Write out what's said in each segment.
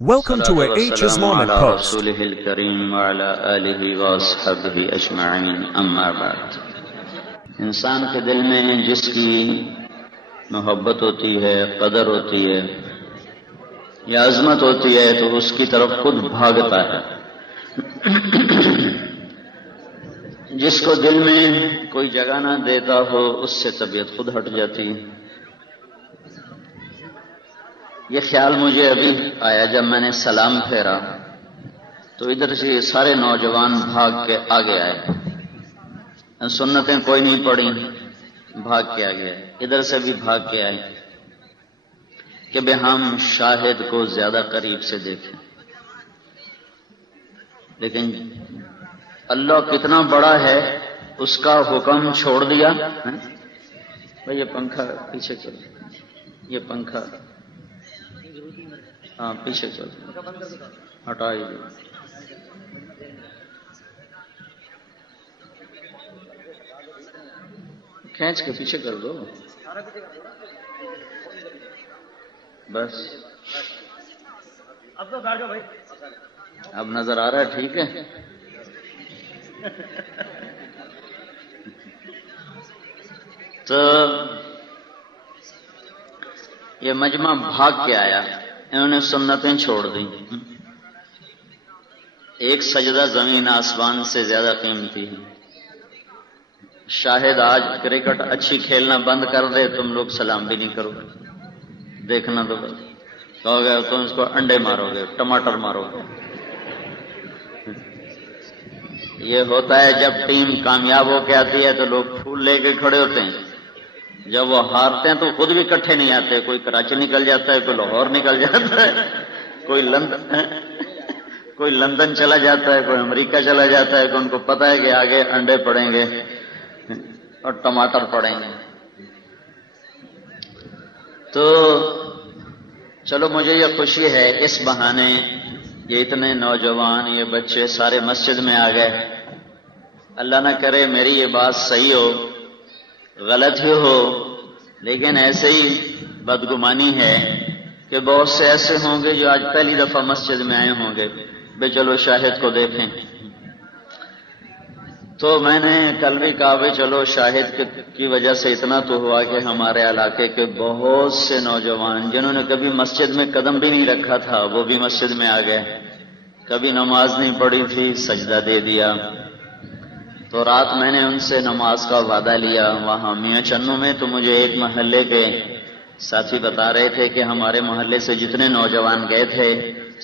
Welcome to a H Islamic post. رسوله الكريم وعلى آله وأصحابه أجمعين أما بعد. انسان کے دل میں جس کی محبت ہوتی ہے، قدر ہوتی ہے یا عظمت ہوتی ہے تو اس کی طرف خود بھاگتا ہے. جس کو دل میں کوئی جگہ نہ دیتا ہو اس سے طبیعت خود ہٹ جاتی ہے. یہ خیال مجھے ابھی آیا جب میں نے سلام پھیرا تو ادھر سے یہ سارے نوجوان بھاگ کے آگے آئے. سنتیں کوئی نہیں پڑھی، بھاگ کے آگے آئے. ادھر سے بھی بھاگ کے آئے کہ بے ہم شاہد کو زیادہ قریب سے دیکھیں. لیکن اللہ کتنا بڑا ہے، اس کا حکم چھوڑ دیا. بھائی یہ پنکھا پیچھے چلو، یہ پنکھا ہاں پیچھے چلو، ہٹائی دو. کھینچ کے پیچھے کر دو بس. اب نظر آ رہا ہے؟ ٹھیک ہے. تو یہ مجمع بھاگ کے آیا، انہوں نے سنتیں چھوڑ دی. ایک سجدہ زمین آسمان سے زیادہ قیمتی ہے. شاہد آج کرکٹ اچھی کھیلنا بند کر دے تم لوگ سلام بھی نہیں کرو گے. دیکھنا تو کہو گے تم اس کو انڈے مارو گے، ٹماٹر مارو گے. یہ ہوتا ہے جب ٹیم کامیاب ہو کے آتی ہے تو لوگ پھول لے کے کھڑے ہوتے ہیں. جب وہ ہارتے ہیں تو خود بھی اکٹھے نہیں آتے. کوئی کراچی نکل جاتا ہے، کوئی لاہور نکل جاتا ہے، کوئی لندن چلا جاتا ہے، کوئی امریکہ چلا جاتا ہے کہ ان کو پتا ہے کہ آگے انڈے پڑیں گے اور ٹماٹر پڑیں گے. تو چلو مجھے یہ خوشی ہے اس بہانے یہ اتنے نوجوان، یہ بچے سارے مسجد میں آ گئے. اللہ نہ کرے میری یہ بات صحیح ہو، غلط ہی ہو، لیکن ایسے ہی بدگمانی ہے کہ بہت سے ایسے ہوں گے جو آج پہلی دفعہ مسجد میں آئے ہوں گے. بے چلو شاہد کو دیکھیں. تو میں نے کل بھی کہا بھائی چلو شاہد کی وجہ سے اتنا تو ہوا کہ ہمارے علاقے کے بہت سے نوجوان جنہوں نے کبھی مسجد میں قدم بھی نہیں رکھا تھا وہ بھی مسجد میں آ گئے. کبھی نماز نہیں پڑھی تھی، سجدہ دے دیا. تو رات میں نے ان سے نماز کا وعدہ لیا وہاں میاں چنو میں. تو مجھے ایک محلے کے ساتھی بتا رہے تھے کہ ہمارے محلے سے جتنے نوجوان گئے تھے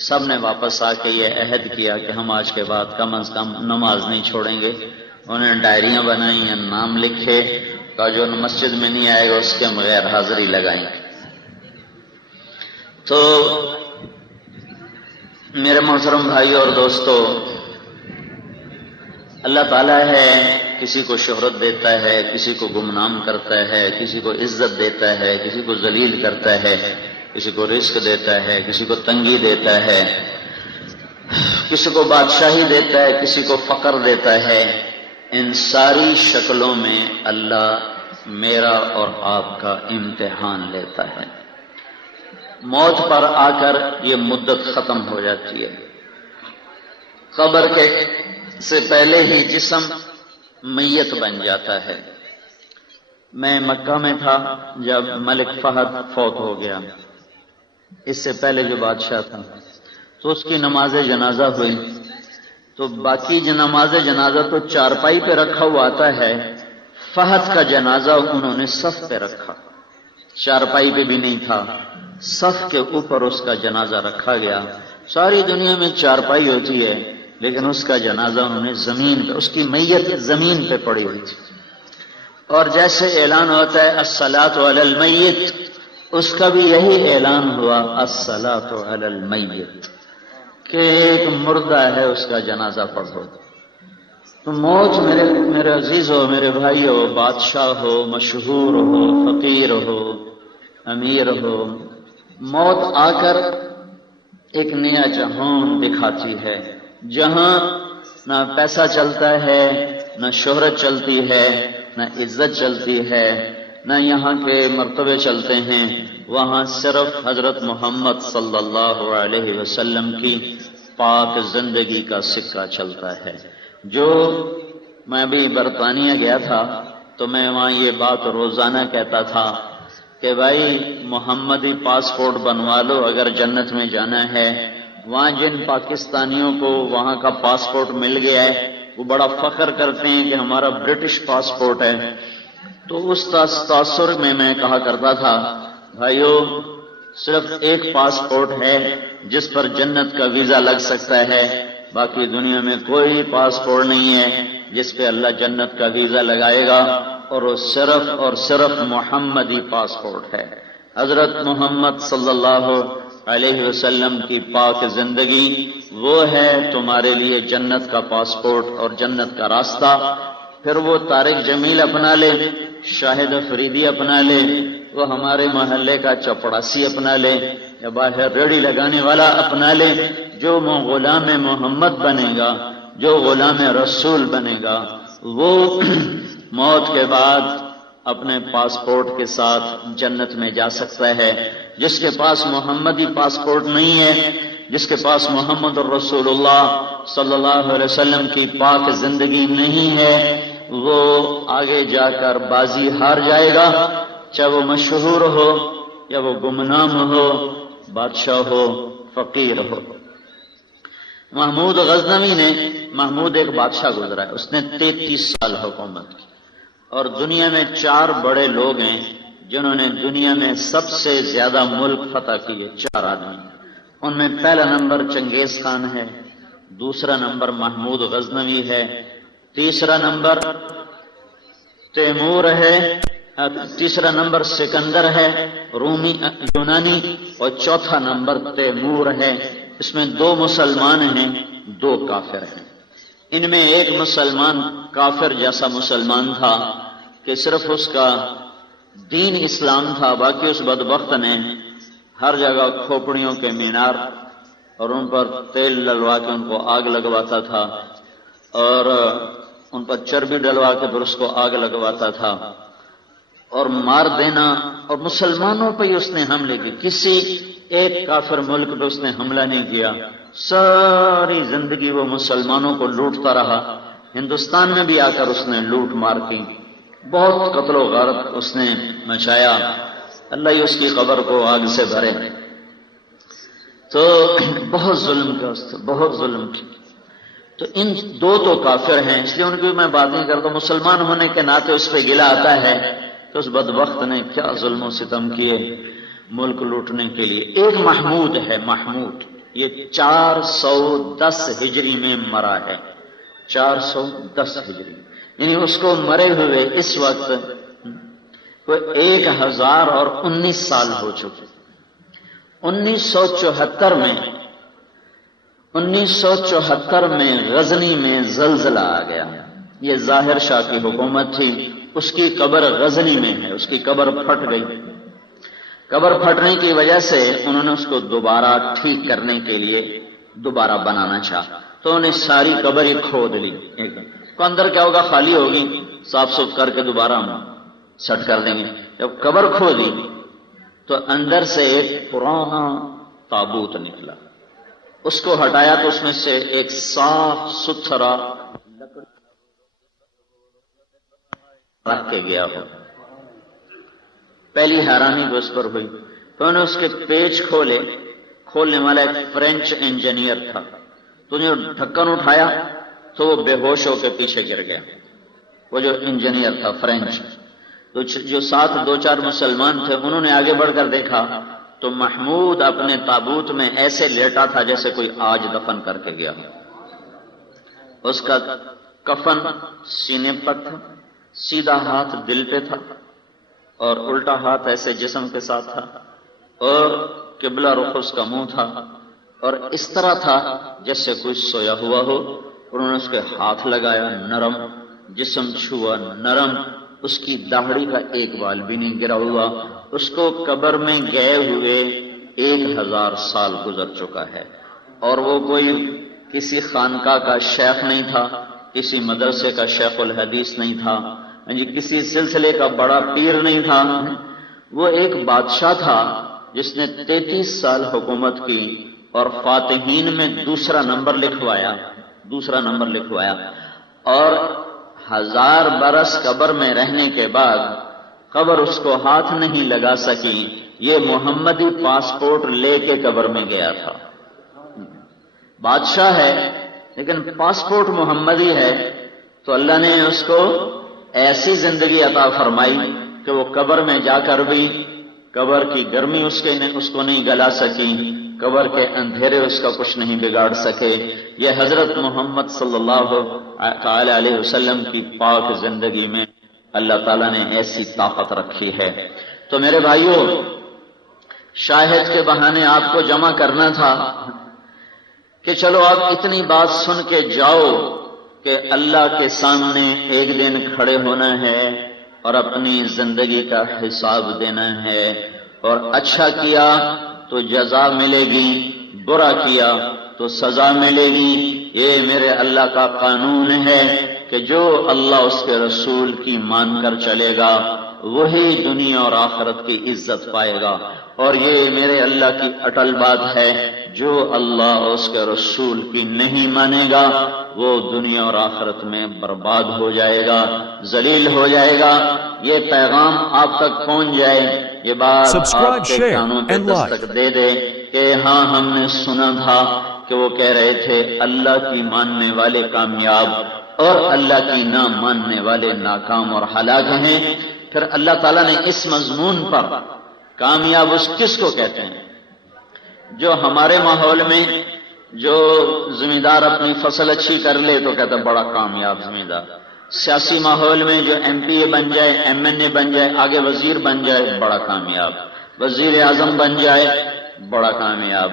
سب نے واپس آ کے یہ عہد کیا کہ ہم آج کے بعد کم از کم نماز نہیں چھوڑیں گے. انہوں نے ڈائریاں بنائی ہیں، نام لکھے، کا جو مسجد میں نہیں آئے گا اس کے بغیر حاضری لگائیں. تو میرے محترم بھائی اور دوستو، اللہ تعالیٰ ہے کسی کو شہرت دیتا ہے، کسی کو گمنام کرتا ہے، کسی کو عزت دیتا ہے، کسی کو ذلیل کرتا ہے، کسی کو رزق دیتا ہے، کسی کو تنگی دیتا ہے، کسی کو بادشاہی دیتا ہے، کسی کو فقر دیتا ہے. ان ساری شکلوں میں اللہ میرا اور آپ کا امتحان لیتا ہے. موت پر آ کر یہ مدت ختم ہو جاتی ہے. قبر کے سے پہلے ہی جسم میت بن جاتا ہے. میں مکہ میں تھا جب ملک فہد فوت ہو گیا. اس سے پہلے جو بادشاہ تھا تو اس کی نماز جنازہ ہوئی. تو باقی نماز جنازہ تو چارپائی پہ رکھا ہوا آتا ہے، فہد کا جنازہ انہوں نے صف پہ رکھا. چارپائی پہ بھی نہیں تھا، صف کے اوپر اس کا جنازہ رکھا گیا. ساری دنیا میں چارپائی ہوتی ہے لیکن اس کا جنازہ انہوں نے زمین پہ، اس کی میت زمین پہ پڑی ہوئی تھی. اور جیسے اعلان ہوتا ہے الصلاۃ علی المیت، اس کا بھی یہی اعلان ہوا الصلاۃ علی المیت کہ ایک مردہ ہے اس کا جنازہ پڑھو. تو موت میرے عزیز ہو، میرے بھائی ہو، بادشاہ ہو، مشہور ہو، فقیر ہو، امیر ہو، موت آ کر ایک نیا جہان دکھاتی ہے جہاں نہ پیسہ چلتا ہے، نہ شہرت چلتی ہے، نہ عزت چلتی ہے، نہ یہاں کے مرتبے چلتے ہیں، وہاں صرف حضرت محمد صلی اللہ علیہ وسلم کی پاک زندگی کا سکہ چلتا ہے۔ جو میں ابھی برطانیہ گیا تھا تو میں وہاں یہ بات روزانہ کہتا تھا کہ بھائی محمدی پاسپورٹ بنوا لو اگر جنت میں جانا ہے۔ وہاں جن پاکستانیوں کو وہاں کا پاسپورٹ مل گیا ہے وہ بڑا فخر کرتے ہیں کہ ہمارا برٹش پاسپورٹ ہے۔ تو اس تاثر میں میں کہا کرتا تھا بھائیو صرف ایک پاسپورٹ ہے جس پر جنت کا ویزا لگ سکتا ہے، باقی دنیا میں کوئی پاسپورٹ نہیں ہے جس پہ اللہ جنت کا ویزا لگائے گا، اور وہ صرف اور صرف محمدی پاسپورٹ ہے۔ حضرت محمد صلی اللہ علیہ وسلم کی پاک زندگی وہ ہے تمہارے لیے جنت کا پاسپورٹ اور جنت کا راستہ۔ پھر وہ طارق جمیل اپنا لے، شاہد افریدی اپنا لے، وہ ہمارے محلے کا چپڑاسی اپنا لے، یا باہر ریڑھی لگانے والا اپنا لے، جو غلام محمد بنے گا، جو غلام رسول بنے گا، وہ موت کے بعد اپنے پاسپورٹ کے ساتھ جنت میں جا سکتا ہے۔ جس کے پاس محمدی پاسپورٹ نہیں ہے، جس کے پاس محمد الرسول اللہ صلی اللہ علیہ وسلم کی پاک زندگی نہیں ہے، وہ آگے جا کر بازی ہار جائے گا، چاہے وہ مشہور ہو یا وہ گمنام ہو، بادشاہ ہو، فقیر ہو۔ محمود غزنوی نے، محمود ایک بادشاہ گزرا ہے، اس نے 33 سال حکومت کی، اور دنیا میں 4 بڑے لوگ ہیں جنہوں نے دنیا میں سب سے زیادہ ملک فتح کیے، 4 آدمی۔ ان میں پہلا نمبر چنگیز خان ہے، دوسرا نمبر محمود غزنوی ہے، تیسرا نمبر تیمور ہے، تیسرا نمبر سکندر ہے رومی یونانی، اور چوتھا نمبر تیمور ہے۔ اس میں 2 مسلمان ہیں، 2 کافر ہیں۔ ان میں ایک مسلمان کافر جیسا مسلمان تھا کہ صرف اس کا دین اسلام تھا، باقی اس بدبخت نے ہر جگہ کھوپڑیوں کے مینار اور ان پر تیل ڈلوا کے ان کو آگ لگواتا تھا، اور ان پر چربی ڈلوا کے پھر اس کو آگ لگواتا تھا، اور مار دینا، اور مسلمانوں پہ ہی اس نے حملے کی، کسی ایک کافر ملک پہ اس نے حملہ نہیں کیا۔ ساری زندگی وہ مسلمانوں کو لوٹتا رہا، ہندوستان میں بھی آ کر اس نے لوٹ مار کی، بہت قتل و غارت اس نے مچایا، اللہ ہی اس کی قبر کو آگ سے بھرے۔ تو بہت ظلم کیا اس نے، بہت ظلم کی۔ تو ان 2 تو کافر ہیں، اس لیے ان کی میں بات نہیں کرتا، مسلمان ہونے کے ناطے اس پہ گلہ آتا ہے کہ اس بدبخت نے کیا ظلم و ستم کیے ملک لوٹنے کے لیے۔ ایک محمود ہے، محمود، یہ 410 ہجری میں مرا ہے، 410 ہجری، یعنی اس کو مرے ہوئے اس وقت وہ 1019 سال ہو چکے۔ 1974 میں غزنی میں زلزلہ آ گیا، یہ ظاہر شاہ کی حکومت تھی، اس کی قبر غزنی میں ہے، اس کی قبر پھٹ گئی۔ قبر پھٹنے کی وجہ سے انہوں نے اس کو دوبارہ ٹھیک کرنے کے لیے دوبارہ بنانا چاہا، تو انہوں نے ساری قبر ہی کھود لی، تو اندر کیا ہوگا، خالی ہوگی، صاف ستھرا کر کے دوبارہ ہم سیٹ کر دیں گے۔ جب قبر کھودی تو اندر سے ایک پرانا تابوت نکلا، اس کو ہٹایا تو اس میں سے ایک صاف ستھرا لکڑی رکھ کے گیا ہو۔ پہلی حیرانی تو اس پر ہوئی، تو انہوں نے اس کے پیچ کھولے، کھولنے والا ایک فرینچ انجینئر تھا، تو نے ڈھکن اٹھایا تو وہ بے ہوش ہو کے پیچھے گر گیا، وہ جو انجینئر تھا فرینچ۔ تو جو ساتھ 2-4 مسلمان تھے انہوں نے آگے بڑھ کر دیکھا تو محمود اپنے تابوت میں ایسے لیٹا تھا جیسے کوئی آج دفن کر کے گیا، اس کا کفن سینے پر تھا، سیدھا ہاتھ دل پہ تھا اور الٹا ہاتھ ایسے جسم کے ساتھ تھا، اور قبلہ رخ اس کا منہ تھا، اور اس طرح تھا جیسے کوئی سویا ہوا ہو۔ انہوں نے اس کے ہاتھ لگایا، نرم جسم چھوا، نرم، اس کی داڑھی کا ایک بال بھی نہیں گرا ہوا۔ اس کو قبر میں گئے ہوئے 1000 سال گزر چکا ہے، اور وہ کوئی کسی خانقاہ کا شیخ نہیں تھا، کسی مدرسے کا شیخ الحدیث نہیں تھا، کسی سلسلے کا بڑا پیر نہیں تھا، وہ ایک بادشاہ تھا جس نے 33 سال حکومت کی اور فاتحین میں دوسرا نمبر لکھوایا اور 1000 برس قبر میں رہنے کے بعد قبر اس کو ہاتھ نہیں لگا سکی، یہ محمدی پاسپورٹ لے کے قبر میں گیا تھا۔ بادشاہ ہے لیکن پاسپورٹ محمدی ہے، تو اللہ نے اس کو ایسی زندگی عطا فرمائی کہ وہ قبر میں جا کر بھی قبر کی گرمی اس کو نہیں گلا سکی، قبر کے اندھیرے اس کا کچھ نہیں بگاڑ سکے۔ یہ حضرت محمد صلی اللہ تعالی علیہ وسلم کی پاک زندگی میں اللہ تعالیٰ نے ایسی طاقت رکھی ہے۔ تو میرے بھائیوں، شاہد کے بہانے آپ کو جمع کرنا تھا کہ چلو آپ اتنی بات سن کے جاؤ کہ اللہ کے سامنے ایک دن کھڑے ہونا ہے اور اپنی زندگی کا حساب دینا ہے، اور اچھا کیا تو جزا ملے گی، برا کیا تو سزا ملے گی۔ یہ میرے اللہ کا قانون ہے کہ جو اللہ اس کے رسول کی مان کر چلے گا وہی دنیا اور آخرت کی عزت پائے گا، اور یہ میرے اللہ کی اٹل بات ہے، جو اللہ اور اس کے رسول کی نہیں مانے گا وہ دنیا اور آخرت میں برباد ہو جائے گا، ذلیل ہو جائے گا۔ یہ پیغام آپ تک پہنچ جائے، یہ بات آپ کے کانوں پہ دستک دے دے کہ ہاں ہم نے سنا تھا کہ وہ کہہ رہے تھے اللہ کی ماننے والے کامیاب اور اللہ کی نہ ماننے والے ناکام اور ہلاک ہیں۔ پھر اللہ تعالیٰ نے اس مضمون پر کامیاب اس کس کو کہتے ہیں؟ جو ہمارے ماحول میں جو زمیندار اپنی فصل اچھی کر لے تو کہتا بڑا کامیاب زمیندار، سیاسی ماحول میں جو ایم پی اے بن جائے، ایم این اے بن جائے، آگے وزیر بن جائے بڑا کامیاب، وزیر اعظم بن جائے بڑا کامیاب،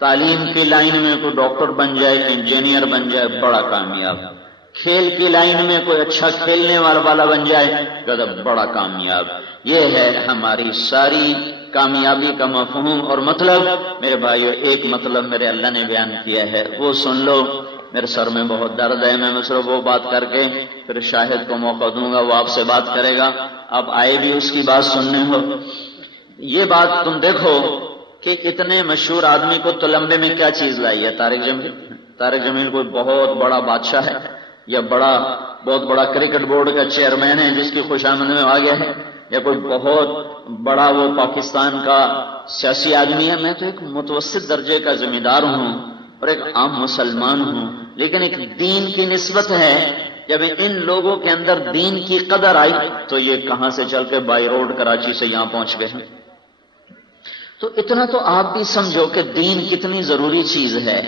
تعلیم کی لائن میں کوئی ڈاکٹر بن جائے، انجینئر بن جائے بڑا کامیاب، کھیل کی لائن میں کوئی اچھا کھیلنے والا بن جائے تو بڑا کامیاب۔ یہ ہے ہماری ساری کامیابی کا مفہوم اور مطلب۔ میرے بھائیو، ایک مطلب میرے اللہ نے بیان کیا ہے، وہ سن لو۔ میرے سر میں بہت درد ہے، میں صرف وہ بات کر کے پھر شاہد کو موقع دوں گا، وہ آپ سے بات کرے گا، آپ آئے بھی اس کی بات سننے ہو۔ یہ بات تم دیکھو کہ اتنے مشہور آدمی کو تلمبے میں کیا چیز لائی ہے؟ طارق جمیل کوئی بہت بڑا بادشاہ ہے یا بہت بڑا کرکٹ بورڈ کا چیئرمین ہے جس کی خوشامد میں آ گیا ہے، یا کوئی بہت بڑا وہ پاکستان کا سیاسی آدمی ہے؟ میں تو ایک متوسط درجے کا ذمہ دار ہوں اور ایک عام مسلمان ہوں، لیکن ایک دین کی نسبت ہے۔ جب ان لوگوں کے اندر دین کی قدر آئی تو یہ کہاں سے چل کے بائی روڈ کراچی سے یہاں پہنچ گئے ہیں۔ تو اتنا تو آپ بھی سمجھو کہ دین کتنی ضروری چیز ہے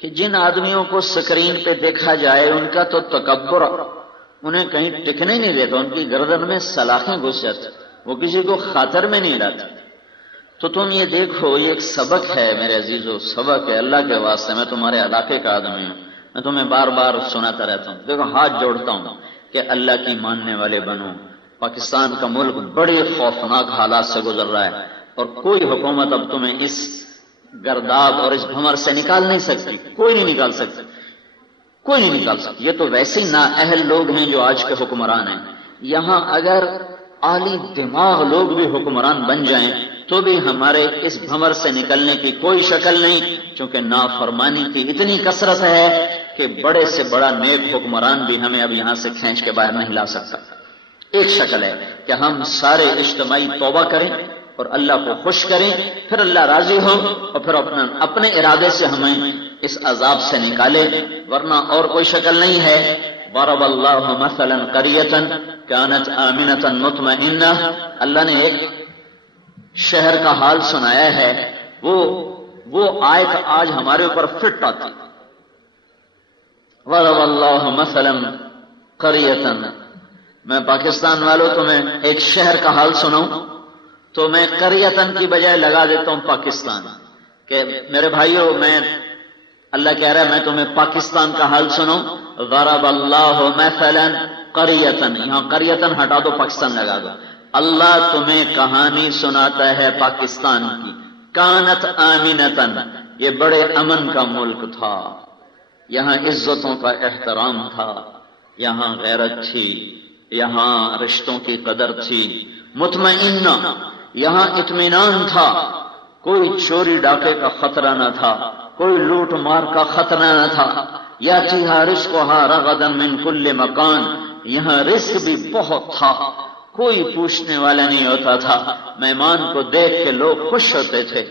کہ جن آدمیوں کو سکرین پہ دیکھا جائے ان کا تو تکبر انہیں کہیں ٹکنے نہیں دیتا، ان کی گردن میں سلاخیں گھس جاتی، وہ کسی کو خاطر میں نہیں لاتے۔ تو تم یہ دیکھو، یہ ایک سبق ہے میرے عزیزو، سبق ہے اللہ کے واسطے۔ میں تمہارے علاقے کا آدمی ہوں، میں تمہیں بار بار سناتا رہتا ہوں، دیکھو ہاتھ جوڑتا ہوں کہ اللہ کی ماننے والے بنو۔ پاکستان کا ملک بڑے خوفناک حالات سے گزر رہا ہے اور کوئی حکومت اب تمہیں اس گرداب اور اس بھمر سے نکال نہیں سکتی، کوئی نہیں نکال سکتی، کوئی نہیں نکال سکتی۔ یہ تو ویسے ہی نااہل لوگ ہیں جو آج کے حکمران ہیں۔ یہاں اگر عالی دماغ لوگ بھی حکمران بن جائیں تو بھی ہمارے اس بھمر سے نکلنے کی کوئی شکل نہیں، چونکہ نافرمانی کی اتنی کثرت ہے کہ بڑے سے بڑا نیک حکمران بھی ہمیں اب یہاں سے کھینچ کے باہر نہیں لا سکتا۔ ایک شکل ہے کہ ہم سارے اجتماعی توبہ کریں اور اللہ کو خوش کریں، پھر اللہ راضی ہو اور پھر اپنے ارادے سے ہمیں اس عذاب سے نکالے، ورنہ اور کوئی شکل نہیں ہے۔ ضرب اللہ مثلا قریۃ کانت آمنۃ مطمئنہ، اللہ نے ایک شہر کا حال سنایا ہے، وہ آیت آج ہمارے اوپر فٹ آتی۔ ضرب اللہ مثلا قریۃ، میں پاکستان والوں تمہیں ایک شہر کا حال سناؤں تو میں قریتن کی بجائے لگا دیتا ہوں پاکستان، کہ میرے بھائیوں میں اللہ کہہ رہا ہے میں تمہیں پاکستان کا حال سنوں۔ ضرب اللہ مثلا قریتن، یہاں قریتن ہٹا دو، پاکستان لگا دو۔ اللہ تمہیں کہانی سناتا ہے پاکستان کی۔ کانت آمنتن، یہ بڑے امن کا ملک تھا، یہاں عزتوں کا احترام تھا، یہاں غیرت تھی، یہاں رشتوں کی قدر تھی، مطمئن، یہاں اطمینان تھا، کوئی چوری ڈاکے کا خطرہ نہ تھا، کوئی لوٹ مار کا خطرہ نہ تھا۔ یاتیھا رزقھا رغدا من کل مکان، یہاں رزق بھی بہت تھا، کوئی پوچھنے والا نہیں ہوتا تھا، مہمان کو دیکھ کے لوگ خوش ہوتے تھے،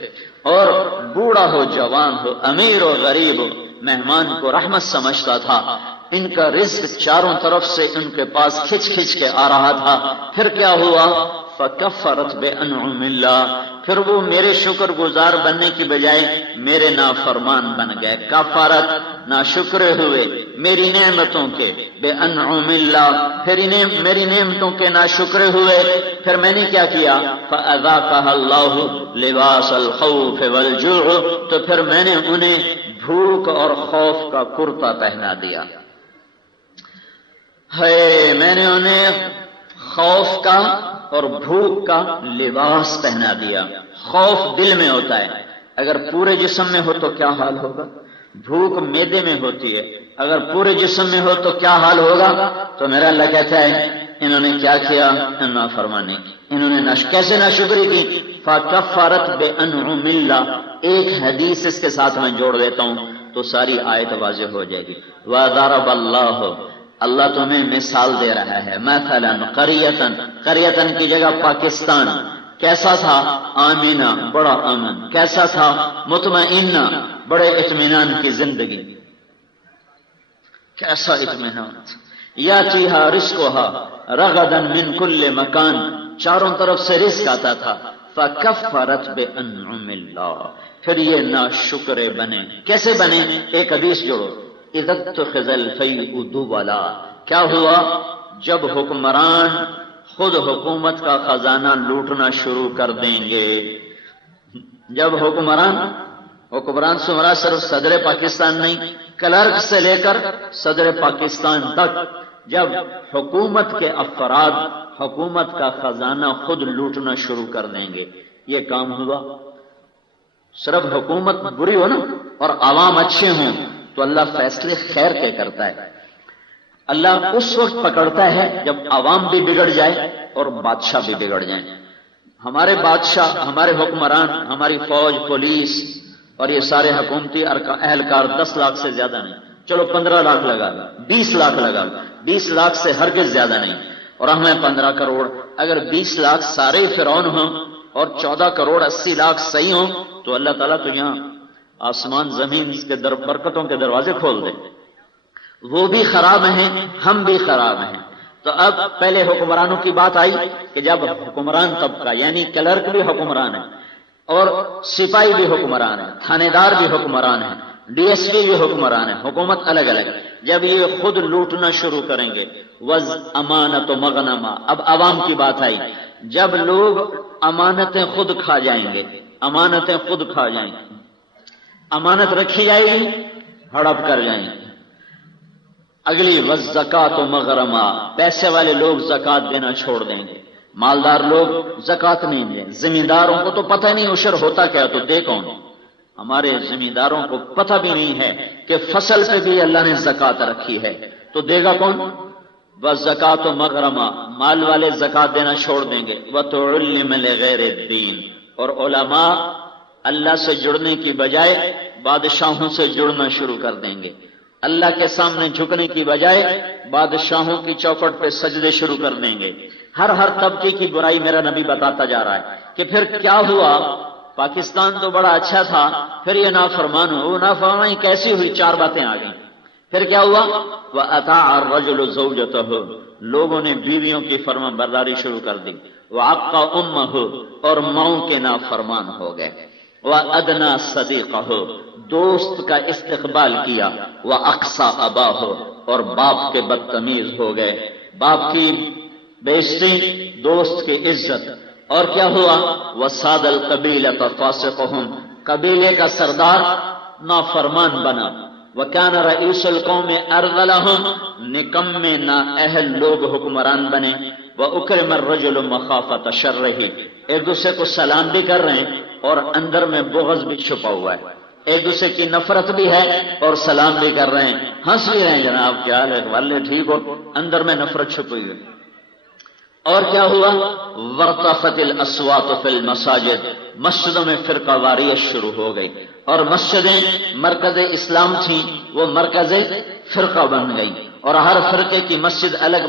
اور بوڑھا ہو جوان ہو امیر ہو غریب ہو مہمان کو رحمت سمجھتا تھا۔ ان کا رزق چاروں طرف سے ان کے پاس کھچ کھچ کے آ رہا تھا۔ پھر کیا ہوا؟ فکفرت بانعم اللہ، پھر وہ میرے شکر گزار بننے کی بجائے میرے نافرمان بن گئے۔ کفرت، ناشکر ہوئے میری نعمتوں کے، بانعم اللہ، پھر میری نعمتوں کے ناشکر ہوئے۔ پھر میں نے کیا کیا؟ فاذاقها اللہ لباس الخوف والجوع، تو پھر میں نے انہیں بھوک اور خوف کا کرتا پہنا دیا ہے، میں نے انہیں خوف کا اور بھوک کا لباس پہنا دیا۔ خوف دل میں ہوتا ہے، اگر پورے جسم میں ہو تو کیا حال ہوگا؟ بھوک معدے میں ہوتی ہے، اگر پورے جسم میں ہو تو کیا حال ہوگا؟ تو میرا اللہ کہتا ہے انہوں نے کیا کیا؟ نافرمانی کی، انہوں نے کیسے ناشکری کی؟ فکفرت بانعم اللہ۔ ایک حدیث اس کے ساتھ میں جوڑ دیتا ہوں تو ساری آیت واضح ہو جائے گی۔ وَضَرَبَ اللَّهُ، اللہ تمہیں مثال دے رہا ہے، مثلا قریتن کی جگہ پاکستان کیسا تھا؟ آمینہ، بڑا امن، کیسا تھا؟ مطمئنہ، بڑے اطمینان کی زندگی، کیسا اطمینان تھا۔ یاتیھا رزقھا رغدا من کل مکان، چاروں طرف سے رزق آتا تھا۔ فکفرت بانعم اللہ، پھر یہ ناشکر بنے۔ کیسے بنے؟ ایک حدیث جوڑو، اذا اتخذ الفیء دولا، کیا ہوا؟ جب حکمران خود حکومت کا خزانہ لوٹنا شروع کر دیں گے، جب حکمران سے مراد صرف صدر پاکستان نہیں، کلرک سے لے کر صدر پاکستان تک، جب حکومت کے افراد حکومت کا خزانہ خود لوٹنا شروع کر دیں گے، یہ کام ہوا۔ صرف حکومت بری ہو نا اور عوام اچھے ہوں تو اللہ فیصلے خیر کے کرتا ہے۔ اللہ اس وقت پکڑتا ہے جب عوام بھی بگڑ جائے اور بادشاہ بھی بگڑ جائیں۔ ہمارے بادشاہ، ہمارے حکمران، ہماری فوج، پولیس اور یہ سارے حکومتی اہلکار 10 لاکھ سے زیادہ نہیں، چلو 15 لاکھ لگا، 20 لاکھ لگا، 20 لاکھ سے ہرگز زیادہ نہیں، اور ہمیں 15 کروڑ۔ اگر 20 لاکھ سارے فرعون ہوں اور 14 کروڑ 80 لاکھ صحیح ہوں تو اللہ تعالیٰ تو یہاں آسمان زمین کے برکتوں کے دروازے کھول دے۔ وہ بھی خراب ہیں، ہم بھی خراب ہیں۔ تو اب پہلے حکمرانوں کی بات آئی کہ جب حکمران طبقہ یعنی کلرک بھی حکمران ہے اور سپاہی بھی حکمران ہے، تھانے دار بھی حکمران ہے، ڈی ایس پی بھی حکمران ہے، حکومت الگ الگ، جب یہ خود لوٹنا شروع کریں گے، وز امانت و مغنمہ، اب عوام کی بات آئی، جب لوگ امانتیں خود کھا جائیں گے، امانتیں خود کھا جائیں گے، امانت رکھی جائے گی، ہڑپ کر جائیں گے۔ اگلی والزکات و مغرمہ، پیسے والے لوگ زکات دینا چھوڑ دیں گے، مالدار لوگ زکات نہیں دیں، زمینداروں کو تو پتہ نہیں عشر ہوتا کیا تو دے کون؟ ہمارے زمینداروں کو پتہ بھی نہیں ہے کہ فصل پہ بھی اللہ نے زکات رکھی ہے، تو دے گا کون؟ والزکات و مغرمہ، مال والے زکات دینا چھوڑ دیں گے، وتعلم لغیر الدین، اور علماء اللہ سے جڑنے کی بجائے بادشاہوں سے جڑنا شروع کر دیں گے، اللہ کے سامنے جھکنے کی بجائے بادشاہوں کی چوکھٹ پہ سجدے شروع کر دیں گے۔ ہر طبقے کی برائی میرا نبی بتاتا جا رہا ہے کہ پھر کیا ہوا؟ پاکستان تو بڑا اچھا تھا، پھر یہ نافرمان ہو، وہ نافرمانی کیسی ہوئی؟ 4 باتیں آ گئیں۔ پھر کیا ہوا؟ وَأَطَاعَ الرَّجُلُ زَوْجَتَهُ، لوگوں نے بیویوں کی فرما برداری شروع کر دی، وَعَقَّ أُمَّهُ، اور ماؤں کے نافرمان ہو گئے، وَأَدْنَى صَدِيقَهُ، دوست کا استقبال کیا، وَأَقْصَى أَبَاهُ، اور باپ کے بدتمیز ہو گئے، باپ کی بےعزتی، دوست کی عزت۔ اور کیا ہوا؟ وَصَادَ الْقَبِيلَةَ فَاسِقُهُمْ، قبیلے کا سردار نافرمان بنا، وَكَانَ رَئِيسُ الْقَوْمِ أَرْذَلَهُمْ، نکمے نااہل لوگ حکمران بنے، وَأُكْرِمَ الرَّجُلُ مَخَافَةَ شَرِّهِ، ایک دوسرے کو سلام بھی کر رہے ہیں اور اندر میں بغض بھی چھپا ہوا ہے، ایک دوسرے کی نفرت بھی ہے اور سلام بھی کر رہے ہیں، ہنس بھی رہے ہیں، جناب کیا حال ہے، والے ٹھیک ہو، اندر میں نفرت چھپی ہوئی ہے۔ اور کیا ہوا؟ ورتفت الاصوات فی المساجد، مسجدوں میں فرقہ واریت شروع ہو گئی، اور مسجدیں مرکز اسلام تھیں وہ مرکز فرقہ بن گئی، اور ہر فرقے کی مسجد الگ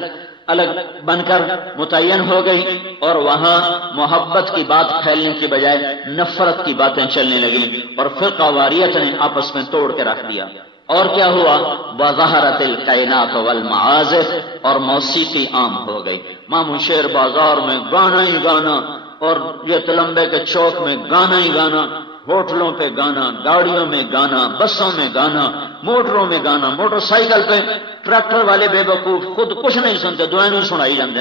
الگ بن کر متعین ہو گئی، اور وہاں محبت کی بات پھیلنے کی بجائے نفرت کی باتیں چلنے لگیں، اور فرقہ واریت نے آپس میں توڑ کے رکھ دیا۔ اور کیا ہوا؟ وظہرت الکائنات والمعازف، اور موسیقی عام ہو گئی، مامو شیر بازار میں گانا ہی گانا، اور یہ تلمبے کے چوک میں گانا ہی گانا، ہوٹلوں پہ گانا، گاڑیوں میں گانا، بسوں میں گانا، موٹروں میں گانا، موٹر سائیکل پہ ٹریکٹر والے بے وقوف خود کچھ نہیں سنتے، دعائیں نہیں سنائی جاندے،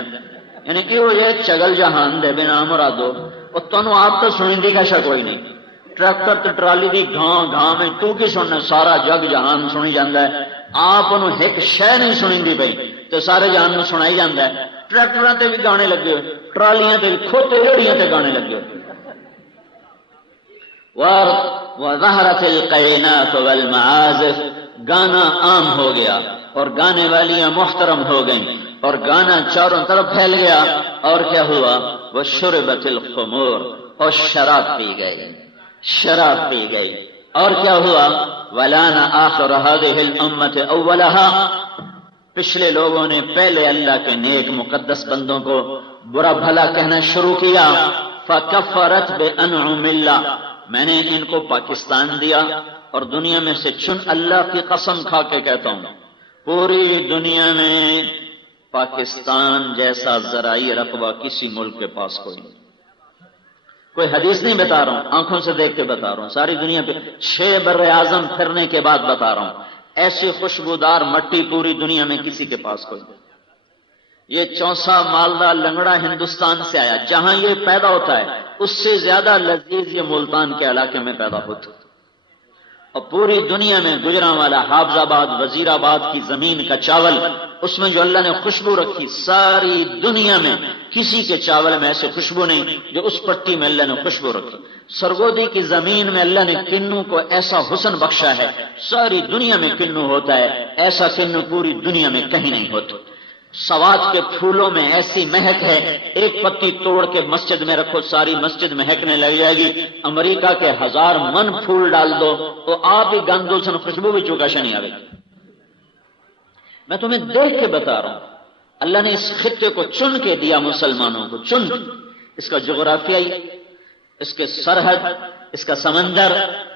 یعنی کہ وہ یہ چگل جہان دے بنا مرادو اور تنو آپ تو سنیں دی کا شک کوئی نہیں، ٹریکٹر تے ٹرالی دی گھاں گھاں میں تو کی سننا، سارا جگ جہان سنی جاندا ہے، آپ انہوں ایک شے نہیں سنیں دی پئی تو سارے جہان میں سنائی جاندا ہے، ٹریکٹراں تے بھی گانے لگے ہوئے، ٹرالیاں تے کھوتے ریڑیاں تے گانے لگے ہوئے۔ وظہرت القینات والمعازف، گانا عام ہو گیا اور گانے والیاں محترم ہو گئیں، اور گانا چاروں طرف پھیل گیا، اور کیا ہوا؟ وشربت الخمور، اور شراب پی گئی، شراب پی گئی، اور کیا ہوا؟ ولان آخر هذه الامة اولها، پچھلے لوگوں نے پہلے اللہ کے نیک مقدس بندوں کو برا بھلا کہنا شروع کیا، فکفرت بانعم اللہ، میں نے ان کو پاکستان دیا، اور دنیا میں سے چن اللہ کی قسم کھا کے کہتا ہوں پوری دنیا میں پاکستان جیسا زرعی رقبہ کسی ملک کے پاس کوئی نہیں، کوئی حدیث نہیں بتا رہا ہوں، آنکھوں سے دیکھ کے بتا رہا ہوں، ساری دنیا پہ 6 بر اعظم پھرنے کے بعد بتا رہا ہوں، ایسی خوشبودار مٹی پوری دنیا میں کسی کے پاس کوئی نہیں۔ یہ چونسا مالدہ لنگڑا ہندوستان سے آیا، جہاں یہ پیدا ہوتا ہے اس سے زیادہ لذیذ یہ ملتان کے علاقے میں پیدا ہوتا ہے، اور پوری دنیا میں گجرانوالا، حافظ آباد، وزیر آباد کی زمین کا چاول، اس میں جو اللہ نے خوشبو رکھی، ساری دنیا میں کسی کے چاول میں ایسے خوشبو نہیں جو اس پٹی میں اللہ نے خوشبو رکھی۔ سرگودی کی زمین میں اللہ نے کنو کو ایسا حسن بخشا ہے، ساری دنیا میں کنو ہوتا ہے، ایسا کنو پوری دنیا میں کہیں نہیں ہوتا۔ سوات کے پھولوں میں ایسی مہک ہے، ایک پتی توڑ کے مسجد میں رکھو ساری مسجد مہکنے لگ جائے گی، امریکہ کے 1000 من پھول ڈال دو تو آپ ہی گندو سن خوشبو بھی چوکاشا نہیں آئے گی۔ میں تمہیں دیکھ کے بتا رہا ہوں، اللہ نے اس خطے کو چن کے دیا مسلمانوں کو، چن، اس کا جغرافیائی، اس کے سرحد، اس کا سمندر،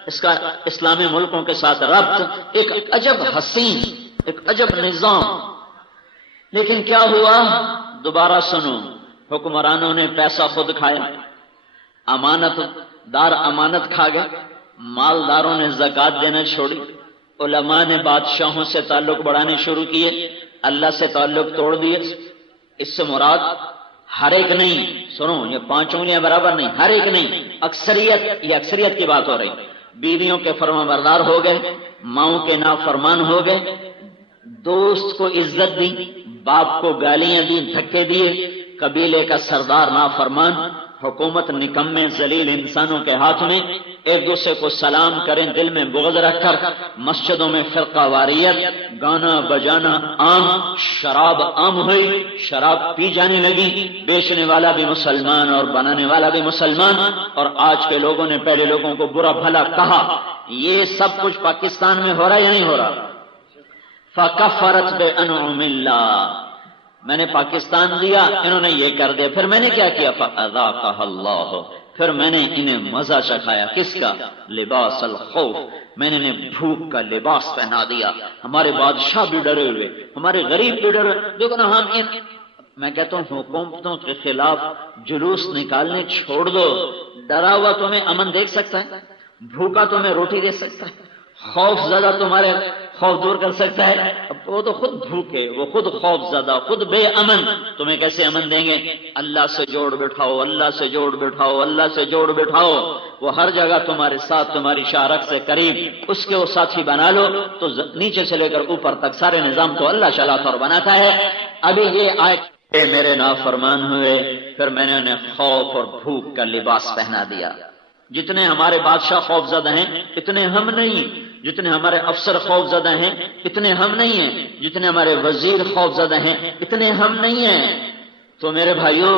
اس کا اسلامی ملکوں کے ساتھ ربط، ایک عجب حسین، ایک عجب نظام۔ لیکن کیا ہوا؟ دوبارہ سنو، حکمرانوں نے پیسہ خود کھایا، امانت دار امانت کھا گئے، مالداروں نے زکوٰۃ دینا چھوڑی، علماء نے بادشاہوں سے تعلق بڑھانے شروع کیے، اللہ سے تعلق توڑ دیے۔ اس سے مراد ہر ایک نہیں، سنو، یہ 5 انگلیاں برابر نہیں، ہر ایک نہیں، اکثریت، یہ اکثریت کی بات ہو رہی۔ بیویوں کے فرما بردار ہو گئے، ماؤں کے نافرمان ہو گئے، دوست کو عزت دی، باپ کو گالیاں دی، دھکے دیے، قبیلے کا سردار نافرمان، حکومت نکمے ذلیل انسانوں کے ہاتھ میں، ایک دوسرے کو سلام کریں دل میں بغض رکھ کر، مسجدوں میں فرقہ واریت، گانا بجانا عام، شراب عام ہوئی، شراب پی جانے لگی، بیچنے والا بھی مسلمان اور بنانے والا بھی مسلمان، اور آج کے لوگوں نے پہلے لوگوں کو برا بھلا کہا۔ یہ سب کچھ پاکستان میں ہو رہا ہے یا نہیں ہو رہا؟ فکفرت بانعم اللہ، میں نے پاکستان دیا، انہوں نے یہ کر دیا، پھر میں نے کیا کیا؟ فاذاقها اللہ، پھر میں نے انہیں مزہ چکھایا، کس کا؟ لباس الخوف، میں نے انہیں بھوک کا لباس پہنا دیا۔ ہمارے بادشاہ بھی ڈرے ہوئے، ہمارے غریب بھی ڈرے، دیکھو نا، ہم میں کہتا ہوں حکومتوں کے خلاف جلوس نکالنے چھوڑ دو، ڈرا ہوا تمہیں امن دیکھ سکتا ہے، بھوکا تمہیں روٹی دے سکتا ہے، خوف زدہ تمہارے خوف دور کر سکتا ہے، وہ تو خود بھوکے، وہ خود خوف زدہ، خود بے امن، تمہیں کیسے امن دیں گے؟ اللہ سے جوڑ بٹھاؤ، اللہ سے جوڑ بٹھاؤ، اللہ سے جوڑ بٹھاؤ، وہ ہر جگہ تمہارے ساتھ، تمہاری شارک سے قریب، اس کے وہ ساتھی بنا لو تو نیچے سے لے کر اوپر تک سارے نظام تو اللہ چلاتا اور بناتا ہے۔ ابھی یہ آئے میرے نافرمان ہوئے، پھر میں نے انہیں خوف اور بھوک کا لباس پہنا دیا۔ جتنے ہمارے بادشاہ خوف زدہ ہیں اتنے ہم نہیں، جتنے ہمارے افسر خوف زدہ ہیں اتنے ہم نہیں ہیں، جتنے ہمارے وزیر خوف زدہ ہیں اتنے ہم نہیں ہیں۔ تو میرے بھائیوں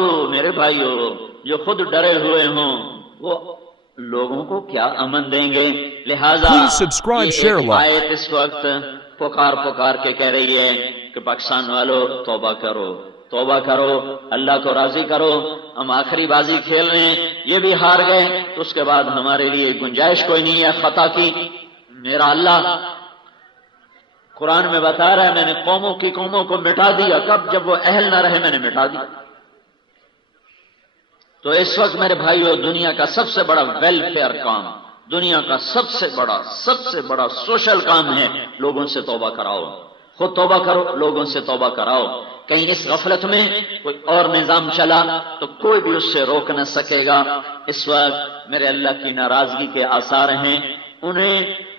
جو خود ڈرے ہوئے ہوں وہ لوگوں کو کیا امن دیں گے؟ لہذا Please subscribe, یہ share, ایک like. آیت اس وقت پکار کے کہہ رہی ہے کہ پاکستان والو توبہ کرو، اللہ کو راضی کرو. ہم آخری بازی کھیل رہے ہیں، یہ بھی ہار گئے تو اس کے بعد ہمارے لیے گنجائش کوئی نہیں ہے خطا کی. میرا اللہ قرآن میں بتا رہا ہے میں نے قوموں کو مٹا دیا. کب؟ جب وہ اہل نہ رہے میں نے مٹا دیا. تو اس وقت میرے بھائیو دنیا کا سب سے بڑا ویلفیئر کام، دنیا کا سب سے بڑا سوشل کام ہے لوگوں سے توبہ کراؤ. خود توبہ کرو، لوگوں سے توبہ کراؤ. کہیں اس غفلت میں کوئی اور نظام چلا تو کوئی بھی اس سے روک نہ سکے گا. اس وقت میرے اللہ کی ناراضگی کے آثار ہیں، انہیں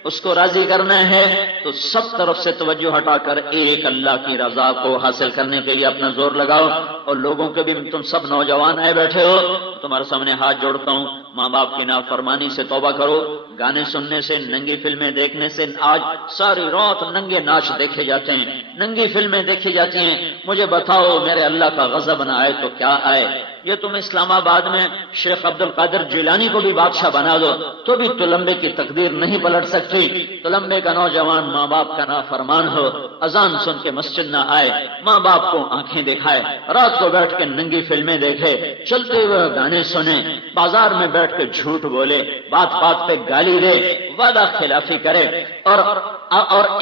اس کو راضی کرنا ہے تو سب طرف سے توجہ ہٹا کر ایک اللہ کی رضا کو حاصل کرنے کے لیے اپنا زور لگاؤ. اور لوگوں کے بھی تم سب نوجوان آئے بیٹھے ہو، تمہارے سامنے ہاتھ جوڑتا ہوں، ماں باپ کی نافرمانی سے توبہ کرو. گانے سننے سے، ننگی فلمیں دیکھنے سے، آج ساری رات ننگے ناچ دیکھے جاتے ہیں، ننگی فلمیں دیکھی جاتی ہیں. مجھے بتاؤ میرے اللہ کا غضب نہ آئے تو کیا آئے؟ یہ تم اسلام آباد میں شیخ عبد القادر جیلانی کو بھی بادشاہ بنا دو تو بھی تلمبے کی تقدیر نہیں پلٹ سکتی. تلمبے کا نوجوان ماں باپ کا نافرمان ہو، اذان سن کے مسجد نہ آئے، ماں باپ کو آنکھیں دکھائے، رات کو بیٹھ کے ننگی فلمیں دیکھے، چلتے ہوئے گانے سنے، بازار میں بیٹھ کے جھوٹ بولے، بات پہ گالی دے، وعدہ خلافی کرے اور